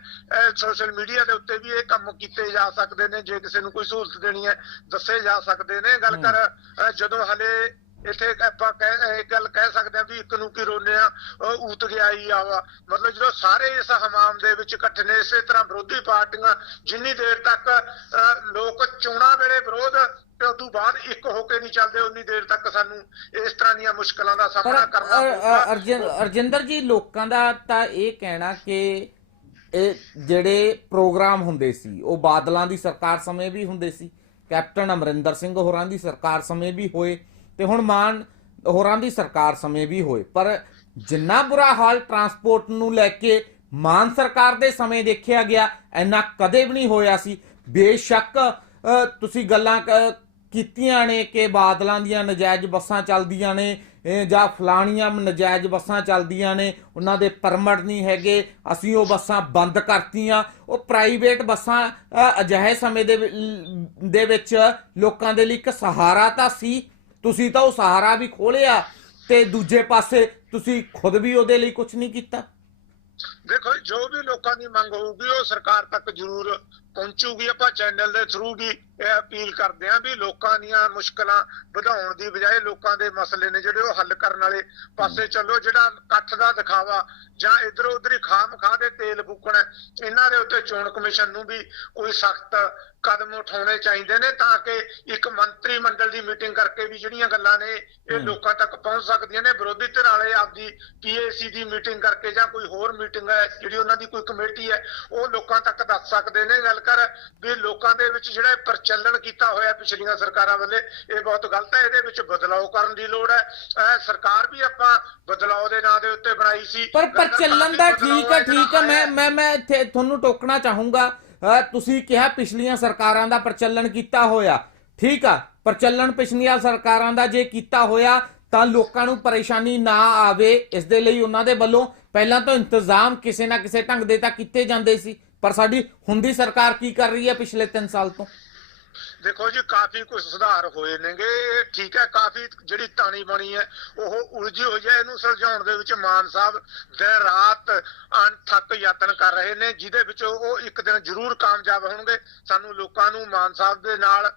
Speaker 2: ਸੋਸ਼ਲ ਮੀਡੀਆ ਦੇ ਉੱਤੇ ਵੀ ਇਹ ਕੰਮ ਕੀਤੇ ਜਾ ਸਕਦੇ ਨੇ। ਜੇ ਕਿਸੇ ਨੂੰ ਕੋਈ ਸਹੂਲਤ ਦੇਣੀ ਹੈ ਦੱਸੇ ਜਾ ਸਕਦੇ ਨੇ। ਗੱਲ ਕਰ ਜਦੋਂ ਹਲੇ ਇੱਥੇ ਆਪਾਂ ਕਹਿ ਇਹ ਗੱਲ ਕਹਿ ਸਕਦੇ ਹਾਂ ਵੀ ਇੱਕ ਨੂੰ ਕੀ ਰੋਨੇ ਆ ਊਤ ਗਿਆ ਹੀ ਆਵਾ। ਮਤਲਬ ਜਦੋਂ ਸਾਰੇ ਇਸ ਹਮਾਮ ਦੇ ਵਿੱਚ ਇਕੱਠੇ ਨੇ ਇਸੇ ਤਰ੍ਹਾਂ ਵਿਰੋਧੀ ਪਾਰਟੀਆਂ ਜਿੰਨੀ ਦੇਰ ਤੱਕ ਲੋਕ ਚੋਣਾਂ ਵੇਲੇ ਵਿਰੋਧ ਤੇ ਉਦੋਂ ਬਾਅਦ ਇੱਕ ਹੋ ਕੇ ਨਹੀਂ ਚੱਲਦੇ ਉਨੀ ਦੇਰ ਤੱਕ ਸਾਨੂੰ ਇਸ ਤਰ੍ਹਾਂ ਦੀਆਂ ਮੁਸ਼ਕਲਾਂ ਦਾ ਸਾਹਮਣਾ ਕਰਨਾ ਪਊਗਾ।
Speaker 1: ਅਰਜਿੰਦਰ ਜੀ ਲੋਕਾਂ ਦਾ ਤਾਂ ਇਹ ਕਹਿਣਾ ਕਿ ਇਹ ਜਿਹੜੇ ਪ੍ਰੋਗਰਾਮ ਹੁੰਦੇ ਸੀ ਉਹ ਬਾਦਲਾਂ ਦੀ ਸਰਕਾਰ ਸਮੇਂ ਵੀ ਹੁੰਦੇ ਸੀ ਕੈਪਟਨ ਅਮਰਿੰਦਰ ਸਿੰਘ ਹੋਰਾਂ ਦੀ ਸਰਕਾਰ ਸਮੇਂ ਵੀ ਹੋਏ ਤੇ ਹੁਣ ਮਾਨ ਹੋਰਾਂ ਦੀ ਸਰਕਾਰ ਸਮੇਂ ਵੀ ਹੋਏ, ਪਰ ਜਿੰਨਾ ਬੁਰਾ ਹਾਲ ਟਰਾਂਸਪੋਰਟ ਨੂੰ ਲੈ ਕੇ ਮਾਨ ਸਰਕਾਰ ਦੇ ਸਮੇਂ ਦੇਖਿਆ ਗਿਆ, ਇੰਨਾ ਕਦੇ ਵੀ ਨਹੀਂ ਹੋਇਆ ਸੀ। ਬੇਸ਼ੱਕ ਤੁਸੀਂ ਗੱਲਾਂ ਕ- ਕੀਤੀਆਂ ਨੇ ਕਿ ਬਾਦਲਾਂ ਦੀਆਂ ਨਜਾਇਜ਼ ਬੱਸਾਂ ਚੱਲਦੀਆਂ ਨੇ ਜਾਂ ਫਲਾਣੀਆਂ ਨਜਾਇਜ਼ ਬੱਸਾਂ ਚੱਲਦੀਆਂ ਨੇ, ਉਹਨਾਂ ਦੇ ਪਰਮਿਟ ਨਹੀਂ ਹੈਗੇ, ਅਸੀਂ ਉਹ ਬੱਸਾਂ ਬੰਦ ਕਰਤੀਆਂ। ਉਹ ਪ੍ਰਾਈਵੇਟ ਬੱਸਾਂ ਅਜਿਹੇ ਸਮੇਂ ਦੇ ਦੇ ਵਿੱਚ ਲੋਕਾਂ ਦੇ ਲਈ ਇੱਕ ਸਹਾਰਾ ਤਾਂ ਸੀ ਤੁਸੀਂ ਤਾਂ ਉਹ ਸਹਾਰਾ ਵੀ ਖੋਲਿਆ ਤੇ ਦੂਜੇ ਪਾਸੇ ਤੁਸੀਂ ਖੁਦ ਵੀ ਉਹਦੇ ਲਈ ਕੁਝ ਨਹੀਂ ਕੀਤਾ।
Speaker 2: ਦੇਖੋ ਜੀ, ਵੀ ਲੋਕਾਂ ਦੀ ਮੰਗ ਹੋਊਗੀ ਉਹ ਸਰਕਾਰ ਤੱਕ ਜ਼ਰੂਰ ਪਹੁੰਚੂਗੀ। ਆਪਾਂ ਚੈਨਲ ਦੇ ਥਰੂ ਵੀ ਇਹ ਅਪੀਲ ਕਰਦੇ ਹਾਂ ਵੀ ਲੋਕਾਂ ਦੀਆਂ ਮੁਸ਼ਕਲਾਂ ਵਧਾਉਣ ਦੀ ਬਜਾਏ ਲੋਕਾਂ ਦੇ ਮਸਲੇ ਨੇ ਜਿਹੜੇ ਉਹ ਹੱਲ ਕਰਨ ਵਾਲੇ ਪਾਸੇ ਚੱਲੋ। ਜਿਹੜਾ ਇਕੱਠ ਦਾ ਦਿਖਾਵਾ ਜਾਂ ਇਧਰ ਉਧਰ ਹੀ ਖਾਮ ਖਾ ਦੇ ਤੇਲ ਫੂਕਣਾ ਇਹਨਾਂ ਦੇ ਉੱਤੇ ਚੋਣ ਕਮਿਸ਼ਨ ਨੂੰ ਵੀ ਕੋਈ ਸਖਤ ਕਦਮ ਉਠਾਉਣੇ ਚਾਹੀਦੇ ਨੇ ਤਾਂ ਕਿ ਇੱਕ ਮੰਤਰੀ ਮੰਡਲ ਦੀ ਮੀਟਿੰਗ ਕਰਕੇ ਵੀ ਜਿਹੜੀਆਂ ਗੱਲਾਂ ਨੇ ਇਹ ਲੋਕਾਂ ਤੱਕ ਪਹੁੰਚ ਸਕਦੀਆਂ ਨੇ। ਵਿਰੋਧੀ ਧਿਰ ਵਾਲੇ ਆਪਦੀ ਪੀਏਸੀ ਦੀ ਮੀਟਿੰਗ ਕਰਕੇ ਜਾਂ ਕੋਈ ਹੋਰ ਮੀਟਿੰਗ ਹੈ ਜਿਹੜੀ ਉਹਨਾਂ ਦੀ ਕੋਈ ਕਮੇਟੀ ਹੈ ਉਹ ਲੋਕਾਂ ਤੱਕ ਦੱਸ ਸਕਦੇ ਨੇ ਗੱਲ ਕਰ ਵੀ ਲੋਕਾਂ ਦੇ ਵਿੱਚ ਜਿਹੜਾ ਪ੍ਰਚਲਨ ਕੀਤਾ ਹੋਇਆ ਪਿਛਲੀਆਂ ਸਰਕਾਰਾਂ ਵੱਲੇ ਇਹ ਬਹੁਤ ਗਲਤ ਹੈ ਇਹਦੇ ਵਿੱਚ ਬਦਲਾਅ ਕਰਨ ਦੀ ਲੋੜ ਹੈ। ਇਹ ਸਰਕਾਰ ਵੀ ਆਪਾਂ ਬਦਲਾਅ ਦੇ ਨਾਂ ਦੇ ਉੱਤੇ ਬਣਾਈ ਸੀ।
Speaker 1: ਪਰ
Speaker 2: ਗੱਲ ਕਰ
Speaker 1: ਪਰ ਚੱਲਣ ਦਾ ਠੀਕ ਹੈ ਠੀਕ ਹੈ ਮੈਂ। ਮੈਂ ਮੈਂ ਇੱਥੇ ਤੁਹਾਨੂੰ ਟੋਕਣਾ ਚਾਹੂੰਗਾ ਤੁਸੀਂ ਕਿਹਾ ਪਿਛਲੀਆਂ ਸਰਕਾਰਾਂ ਦਾ ਪ੍ਰਚਲਨ ਕੀਤਾ ਹੋਇਆ। ਠੀਕ ਆ ਪ੍ਰਚਲਨ ਪਿਛਲੀਆਂ ਸਰਕਾਰਾਂ ਦਾ ਜੇ ਕੀਤਾ ਹੋਇਆ ਤਾਂ ਲੋਕਾਂ ਨੂੰ ਪਰੇਸ਼ਾਨੀ ਨਾ ਆਵੇ ਇਸ ਦੇ ਲਈ ਉਹਨਾਂ ਦੇ ਵੱਲੋਂ ਪਹਿਲਾਂ ਤੋਂ ਇੰਤਜ਼ਾਮ ਕਿਸੇ ਨਾ ਕਿਸੇ ਢੰਗ ਦੇ ਤਾਂ ਕੀਤੇ ਜਾਂਦੇ ਸੀ, ਪਰ ਸਾਡੀ ਹੁੰਦੀ ਸਰਕਾਰ ਕੀ ਕਰ ਰਹੀ ਹੈ ਪਿਛਲੇ 3 ਸਾਲ ਤੋਂ?
Speaker 2: ਦੇਖੋ ਜੀ, ਕਾਫੀ ਕੁਝ ਸੁਧਾਰ ਹੋਏ ਨੇਗੇ ਇਹ ਠੀਕ ਹੈ, ਕਾਫੀ ਜਿਹੜੀ ਤਾਣੀ ਬਣੀ ਹੈ, ਉਹ ਉਲਝੀ ਹੋਈ ਹੈ, ਇਹਨੂੰ ਸੁਲਝਾਉਣ ਦੇ ਵਿੱਚ ਮਾਨ ਸਾਹਿਬ ਦਿਨ ਰਾਤ ਅਣਥੱਕ ਯਤਨ ਕਰ ਰਹੇ ਨੇ, ਜਿਹਦੇ ਵਿੱਚ ਉਹ ਇੱਕ ਦਿਨ ਜ਼ਰੂਰ ਕਾਮਯਾਬ ਹੋਣਗੇ। ਸਾਨੂੰ ਲੋਕਾਂ ਨੂੰ ਮਾਨ ਸਾਹਿਬ ਦੇ ਨਾਲ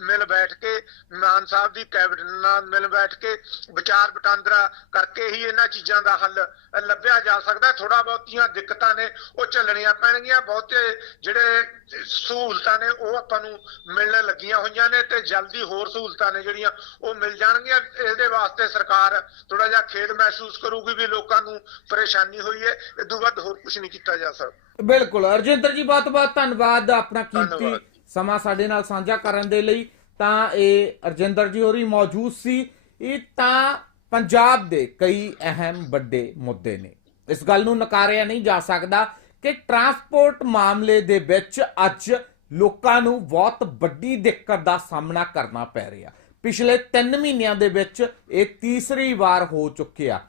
Speaker 2: ਮਿਲ ਬੈਠ ਕੇ, ਮਾਨ ਸਾਹਿਬ ਦੀ ਕੈਬਨਿਟ ਨਾਲ ਮਿਲ ਬੈਠ ਕੇ, ਵਿਚਾਰ ਵਟਾਂਦਰਾ ਕਰਕੇ ਹੀ ਇਹਨਾਂ ਚੀਜ਼ਾਂ ਦਾ ਹੱਲ ਲੱਭਿਆ ਜਾ ਸਕਦਾ ਥੋੜਾ ਬਹੁਤੀਆਂ ਦਿੱਕਤਾਂ ਨੇ, ਉਹ ਚੱਲਣੀਆਂ ਪੈਣਗੀਆਂ। ਬਹੁਤੇ ਜਿਹੜੇ ਸਹੂਲਤਾਂ ਨੇ, ਉਹ ਆਪਾਂ ਨੂੰ ਮਿਲਣ ਲੱਗੀਆਂ ਹੋਈਆਂ ਨੇ ਤੇ ਜਲਦੀ ਹੋਰ ਸਹੂਲਤਾਂ ਨੇ ਜਿਹੜੀਆਂ ਉਹ ਮਿਲ ਜਾਣਗੀਆਂ। ਇਹਦੇ ਵਾਸਤੇ ਸਰਕਾਰ ਥੋੜਾ ਜਿਹਾ ਖੇਦ ਮਹਿਸੂਸ ਕਰੂਗੀ ਵੀ ਲੋਕਾਂ ਨੂੰ ਪਰੇਸ਼ਾਨੀ ਹੋਈ ਹੈ। ਇਹ ਤੋਂ ਵੱਧ ਹੋਰ ਕੁਝ ਨਹੀਂ ਕੀਤਾ ਜਾ ਸਕਦਾ।
Speaker 1: ਬਿਲਕੁਲ। ਅਰਜਿੰਦਰ ਜੀ ਬਹੁਤ ਬਹੁਤ ਧੰਨਵਾਦ ਆਪਣਾ ਕੀਮਤੀ। ਸਮਾਂ ਸਾਡੇ ਨਾਲ ਸਾਂਝਾ ਕਰਨ ਦੇ ਲਈ। ਤਾਂ ਇਹ ਅਰਜਿੰਦਰ ਜੀ ਹੋਰੀ ਮੌਜੂਦ ਸੀ। ਇਹ ਤਾਂ ਪੰਜਾਬ ਦੇ ਕਈ ਅਹਿਮ ਵੱਡੇ ਮੁੱਦੇ ਨੇ। ਇਸ ਗੱਲ ਨੂੰ ਨਕਾਰਿਆ ਨਹੀਂ ਜਾ ਸਕਦਾ ਕਿ ਟਰਾਂਸਪੋਰਟ ਮਾਮਲੇ ਦੇ ਵਿੱਚ ਅੱਜ ਲੋਕਾਂ ਨੂੰ ਬਹੁਤ ਵੱਡੀ ਦਿੱਕਤ ਦਾ ਸਾਹਮਣਾ ਕਰਨਾ ਪੈ ਰਿਹਾ। ਪਿਛਲੇ 3 ਮਹੀਨਿਆਂ ਦੇ ਵਿੱਚ ਇਹ ਤੀਸਰੀ ਵਾਰ ਹੋ ਚੁੱਕਿਆ।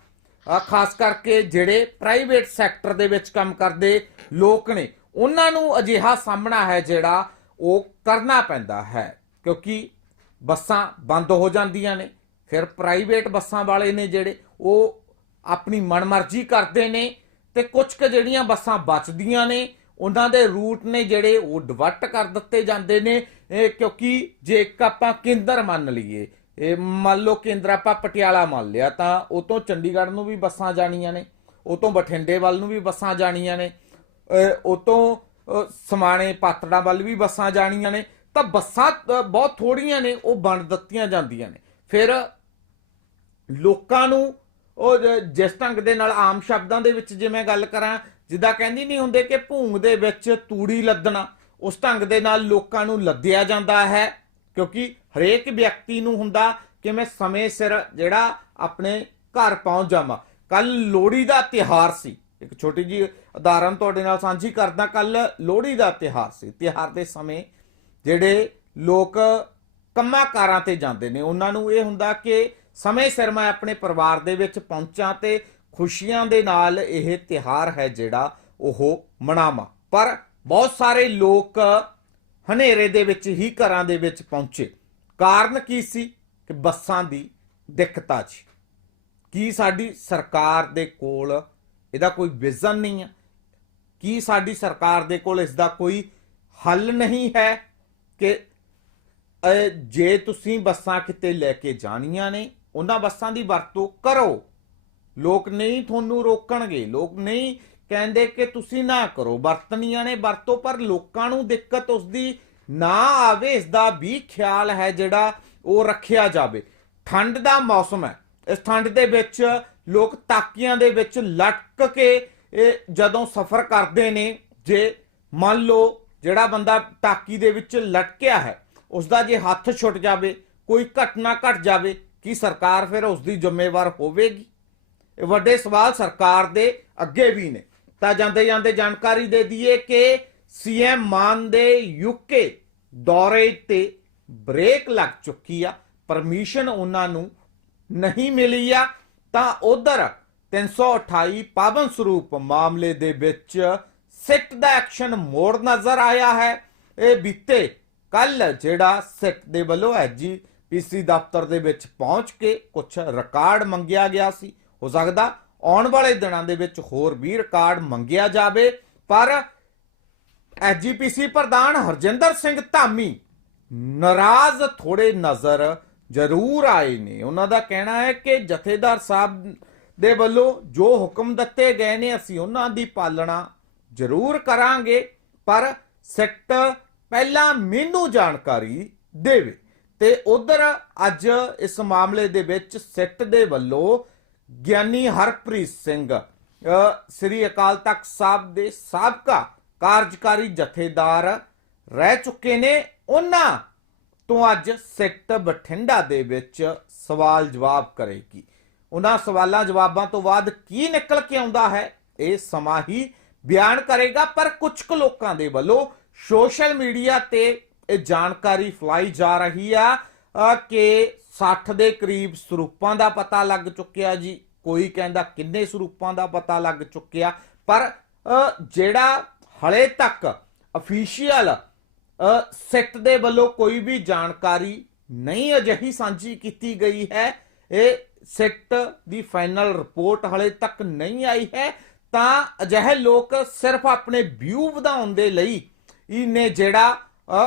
Speaker 1: ਆ ਖਾਸ ਕਰਕੇ ਜਿਹੜੇ ਪ੍ਰਾਈਵੇਟ ਸੈਕਟਰ ਦੇ ਵਿੱਚ ਕੰਮ ਕਰਦੇ ਲੋਕ ਨੇ, ਉਹਨਾਂ ਨੂੰ ਅਜਿਹਾ ਸਾਹਮਣਾ ਹੈ ਜਿਹੜਾ ਉਹ ਕਰਨਾ ਪੈਂਦਾ ਹੈ। ਕਿਉਂਕਿ ਬੱਸਾਂ ਬੰਦ ਹੋ ਜਾਂਦੀਆਂ ਨੇ, ਫਿਰ ਪ੍ਰਾਈਵੇਟ ਬੱਸਾਂ ਵਾਲੇ ਨੇ ਜਿਹੜੇ ਉਹ ਆਪਣੀ ਮਨਮਰਜ਼ੀ ਕਰਦੇ ਨੇ ਤੇ ਕੁਝ ਕੁ ਜਿਹੜੀਆਂ ਬੱਸਾਂ ਬਚਦੀਆਂ ਨੇ ਉਹਨਾਂ ਦੇ ਰੂਟ ਨੇ ਜਿਹੜੇ ਉਹ ਡਿਵਰਟ ਕਰ ਦਿੱਤੇ ਜਾਂਦੇ ਨੇ ਕਿਉਂਕਿ ਜੇ ਇੱਕ ਆਪਾਂ ਕੇਂਦਰ ਮੰਨ ਲਈਏ, ਇਹ ਮੰਨ ਲਓ ਕੇਂਦਰ ਆਪਾਂ ਪਟਿਆਲਾ ਮੰਨ ਲਿਆ, ਤਾਂ ਉਹ ਤੋਂ ਚੰਡੀਗੜ੍ਹ ਨੂੰ ਵੀ ਬੱਸਾਂ ਜਾਣੀਆਂ ਨੇ, ਉਹ ਤੋਂ ਬਠਿੰਡੇ ਵੱਲ ਨੂੰ ਵੀ ਬੱਸਾਂ ਜਾਣੀਆਂ ਨੇ ਉਹ ਤੋਂ ਸਮਾਣੇ ਪਾਤੜਾ ਵੱਲ ਵੀ ਬੱਸਾਂ ਜਾਣੀਆਂ ਨੇ, ਤਾਂ ਬੱਸਾਂ ਅਹ ਬਹੁਤ ਥੋੜੀਆਂ ਨੇ, ਉਹ ਵੰਡ ਦਿੱਤੀਆਂ ਜਾਂਦੀਆਂ ਨੇ। ਫਿਰ ਲੋਕਾਂ ਨੂੰ ਉਹ ਜਿਸ ਢੰਗ ਦੇ ਨਾਲ ਆਮ ਸ਼ਬਦਾਂ ਦੇ ਵਿੱਚ ਜੇ ਮੈਂ ਗੱਲ ਕਰਾਂ ਜਿੱਦਾਂ ਕਹਿੰਦੀ ਨਹੀਂ ਹੁੰਦੇ ਕਿ ਭੂੰਗ ਦੇ ਵਿੱਚ ਤੂੜੀ ਲੱਦਣਾ, ਉਸ ਢੰਗ ਦੇ ਨਾਲ ਲੋਕਾਂ ਨੂੰ ਲੱਦਿਆ ਜਾਂਦਾ ਹੈ, ਕਿਉਂਕਿ ਹਰੇਕ ਵਿਅਕਤੀ ਨੂੰ ਹੁੰਦਾ ਕਿ ਮੈਂ ਸਮੇਂ ਸਿਰ ਜਿਹੜਾ ਆਪਣੇ ਘਰ ਪਹੁੰਚ ਜਾਵਾਂ। ਕੱਲ ਲੋਹੜੀ ਦਾ ਤਿਹਾਰ ਸੀ। ਇੱਕ ਛੋਟੀ ਜੀ ਉਦਾਹਰਨ ਤੁਹਾਡੇ ਨਾਲ ਸਾਂਝੀ ਕਰਦਾ ਕੱਲ ਲੋਹੜੀ ਦਾ ਤਿਹਾਰ ਸੀ। ਤਿਹਾਰ ਦੇ ਸਮੇਂ ਜਿਹੜੇ ਲੋਕ ਕੰਮਾਂ ਕਾਰਾਂ ਤੇ ਜਾਂਦੇ ਨੇ, ਉਹਨਾਂ ਨੂੰ ਇਹ ਹੁੰਦਾ ਕਿ ਸਮੇਂ ਸਿਰ ਮੈਂ ਆਪਣੇ ਪਰਿਵਾਰ ਦੇ ਵਿੱਚ ਪਹੁੰਚਾਂ ਤੇ ਖੁਸ਼ੀਆਂ ਦੇ ਨਾਲ ਇਹ ਤਿਹਾਰ ਹੈ ਜਿਹੜਾ ਉਹ ਮਨਾਵਾਂ। ਪਰ ਬਹੁਤ ਸਾਰੇ ਲੋਕ ਹਨੇਰੇ ਦੇ ਵਿੱਚ ਹੀ ਘਰਾਂ ਦੇ ਵਿੱਚ ਪਹੁੰਚੇ। ਕਾਰਨ ਕੀ ਸੀ? ਕਿ ਬੱਸਾਂ ਦੀ ਦਿੱਕਤ ਆ ਜੀ ਕੀ ਸਾਡੀ ਸਰਕਾਰ ਦੇ ਕੋਲ ਇਹਦਾ ਕੋਈ ਵਿਜ਼ਨ ਨਹੀਂ ਹੈ? ਕੀ ਸਾਡੀ ਸਰਕਾਰ ਦੇ ਕੋਲ ਇਸ ਦਾ ਕੋਈ ਹੱਲ ਨਹੀਂ ਹੈ ਕਿ ਜੇ ਤੁਸੀਂ ਬੱਸਾਂ ਕਿਤੇ ਲੈ ਕੇ ਜਾਣੀਆਂ ਨੇ, ਉਹਨਾਂ ਬੱਸਾਂ ਦੀ ਵਰਤੋਂ ਕਰੋ। ਲੋਕ ਨਹੀਂ ਤੁਹਾਨੂੰ ਰੋਕਣਗੇ। ਲੋਕ ਨਹੀਂ ਕਹਿੰਦੇ ਕਿ ਤੁਸੀਂ ਨਾ ਕਰੋ। ਵਰਤਨੀਆਂ ਨੇ ਵਰਤੋ, ਪਰ ਲੋਕਾਂ ਨੂੰ ਦਿੱਕਤ ਉਸ ਦੀ ਨਾ ਆਵੇ ਇਸ ਦਾ ਵੀ ਖਿਆਲ ਹੈ ਜਿਹੜਾ ਉਹ ਰੱਖਿਆ ਜਾਵੇ। ਠੰਡ ਦਾ ਮੌਸਮ ਹੈ। ਇਸ ਠੰਡ ਦੇ ਵਿੱਚ ਲੋਕ ਤਾਕੀਆਂ ਦੇ ਵਿੱਚ ਲਟਕ ਕੇ, ਇਹ ਜਦੋਂ ਸਫ਼ਰ ਕਰਦੇ ਨੇ, ਜੇ ਮੰਨ ਲਓ ਜਿਹੜਾ ਬੰਦਾ ਟਾਕੀ ਦੇ ਵਿੱਚ ਲਟਕਿਆ ਹੈ ਉਸ ਦਾ ਜੇ ਹੱਥ ਛੁੱਟ ਜਾਵੇ, ਕੋਈ ਘਟਨਾ ਘਟ ਜਾਵੇ, ਕੀ ਸਰਕਾਰ ਫਿਰ ਉਸ ਦੀ ਜ਼ਿੰਮੇਵਾਰ ਹੋਵੇਗੀ? ਵੱਡੇ ਸਵਾਲ ਸਰਕਾਰ ਦੇ ਅੱਗੇ ਵੀ ਨੇ। ਤਾਂ ਜਾਂਦੇ ਜਾਂਦੇ ਜਾਣਕਾਰੀ ਦੇ ਦਈਏ ਕਿ ਸੀਐਮ ਮਾਨ ਦੇ ਯੂਕੇ ਦੌਰੇ ਤੇ ਬ੍ਰੇਕ ਲੱਗ ਚੁੱਕੀ ਆ, ਪਰਮਿਸ਼ਨ ਉਹਨਾਂ ਨੂੰ ਨਹੀਂ ਮਿਲੀ ਆ। ਤਾਂ ਉਧਰ 328 ਪਾਵਨ ਸਰੂਪ ਮਾਮਲੇ ਦੇ ਵਿੱਚ ਸਿੱਟ ਦਾ ਐਕਸ਼ਨ ਮੋੜ ਨਜ਼ਰ ਆਇਆ ਹੈ। ਇਹ ਬੀਤੇ ਕੱਲ ਜਿਹੜਾ ਸਿੱਟ ਦੇ ਵੱਲੋਂ ਐਜੀ ਪੀਸੀ ਦਫ਼ਤਰ ਦੇ ਵਿੱਚ ਪਹੁੰਚ ਕੇ ਕੁਝ ਰਿਕਾਰਡ ਮੰਗਿਆ ਗਿਆ ਸੀ। ਹੋ ਸਕਦਾ ਆਉਣ ਵਾਲੇ ਦਿਨਾਂ ਦੇ ਵਿੱਚ ਹੋਰ ਵੀ ਰਿਕਾਰਡ ਮੰਗਿਆ ਜਾਵੇ, ਪਰ ਐਜੀਪੀਸੀ ਪ੍ਰਧਾਨ ਹਰਜਿੰਦਰ ਸਿੰਘ ਧਾਮੀ ਨਾਰਾਜ਼ ਥੋੜੇ ਨਜ਼ਰ ਜ਼ਰੂਰ ਆਏ ਨੇ। ਉਹਨਾਂ ਦਾ ਕਹਿਣਾ ਹੈ ਕਿ ਜਥੇਦਾਰ ਸਾਹਿਬ ਦੇ ਵੱਲੋਂ ਜੋ ਹੁਕਮ ਦਿੱਤੇ ਗਏ ਨੇ, ਅਸੀਂ ਉਹਨਾਂ ਦੀ ਪਾਲਣਾ ਜ਼ਰੂਰ ਕਰਾਂਗੇ, ਪਰ ਸਿੱਟ ਪਹਿਲਾਂ ਮੈਨੂੰ ਜਾਣਕਾਰੀ ਦੇਵੇ। ਤੇ ਉਧਰ ਅੱਜ ਇਸ ਮਾਮਲੇ ਦੇ ਵਿੱਚ ਸਿੱਟ ਦੇ ਵੱਲੋਂ ਗਿਆਨੀ ਹਰਪ੍ਰੀਤ ਸਿੰਘ ਸ੍ਰੀ ਅਕਾਲ ਤਖਤ ਸਾਹਿਬ ਦੇ ਸਾਬਕਾ ਕਾਰਜਕਾਰੀ ਜਥੇਦਾਰ ਰਹਿ ਚੁੱਕੇ ਨੇ। ਉਹਨਾਂ ਤੋਂ ਅੱਜ ਸਿੱਟ ਬਠਿੰਡਾ ਦੇ ਵਿੱਚ ਸਵਾਲ ਜਵਾਬ ਕਰੇਗੀ। ਉਹਨਾਂ ਸਵਾਲਾਂ ਜਵਾਬਾਂ ਤੋਂ ਬਾਅਦ ਕੀ ਨਿਕਲ ਕੇ ਆਉਂਦਾ ਹੈ, ਇਹ ਸਮਾਂ ਹੀ ਬਿਆਨ ਕਰੇਗਾ। ਪਰ ਕੁਝ ਕੁ ਲੋਕਾਂ ਦੇ ਵੱਲੋਂ ਸੋਸ਼ਲ ਮੀਡੀਆ ਤੇ ਇਹ ਜਾਣਕਾਰੀ ਫਲਾਈ ਜਾ ਰਹੀ ਆ ਕਿ 60 ਦੇ ਕਰੀਬ ਸਰੂਪਾਂ ਦਾ ਪਤਾ ਲੱਗ ਚੁੱਕਿਆ ਜੀ। ਕੋਈ ਕਹਿੰਦਾ ਕਿੰਨੇ ਸਰੂਪਾਂ ਦਾ ਪਤਾ ਲੱਗ ਚੁੱਕਿਆ। ਪਰ ਜਿਹੜਾ ਹਲੇ ਤੱਕ ਅਫੀਸ਼ੀਅਲ ਸਿੱਟ ਦੇ ਵੱਲੋਂ ਕੋਈ ਵੀ ਜਾਣਕਾਰੀ ਨਹੀਂ ਅਜਿਹੀ ਸਾਂਝੀ ਕੀਤੀ ਗਈ ਹੈ, ਇਹ ਸਿੱਟ ਦੀ ਫਾਈਨਲ ਰਿਪੋਰਟ ਹਲੇ ਤੱਕ ਨਹੀਂ ਆਈ ਹੈ, ਤਾਂ ਅਜਿਹੇ ਲੋਕ ਸਿਰਫ ਆਪਣੇ ਵਿਊ ਵਧਾਉਣ ਦੇ ਲਈ ਇਹਨੇ ਜਿਹੜਾ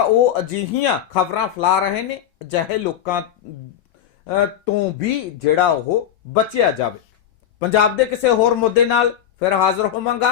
Speaker 1: ਉਹ ਅਜਿਹੀਆਂ ਖਬਰਾਂ ਫੈਲਾ ਰਹੇ ਨੇ। ਅਜਿਹੇ ਲੋਕਾਂ ਤੋਂ ਵੀ ਜਿਹੜਾ ਉਹ ਬਚਿਆ ਜਾਵੇ। ਪੰਜਾਬ ਦੇ ਕਿਸੇ ਹੋਰ ਮੁੱਦੇ ਨਾਲ ਫਿਰ ਹਾਜ਼ਰ ਹੋਵਾਂਗਾ।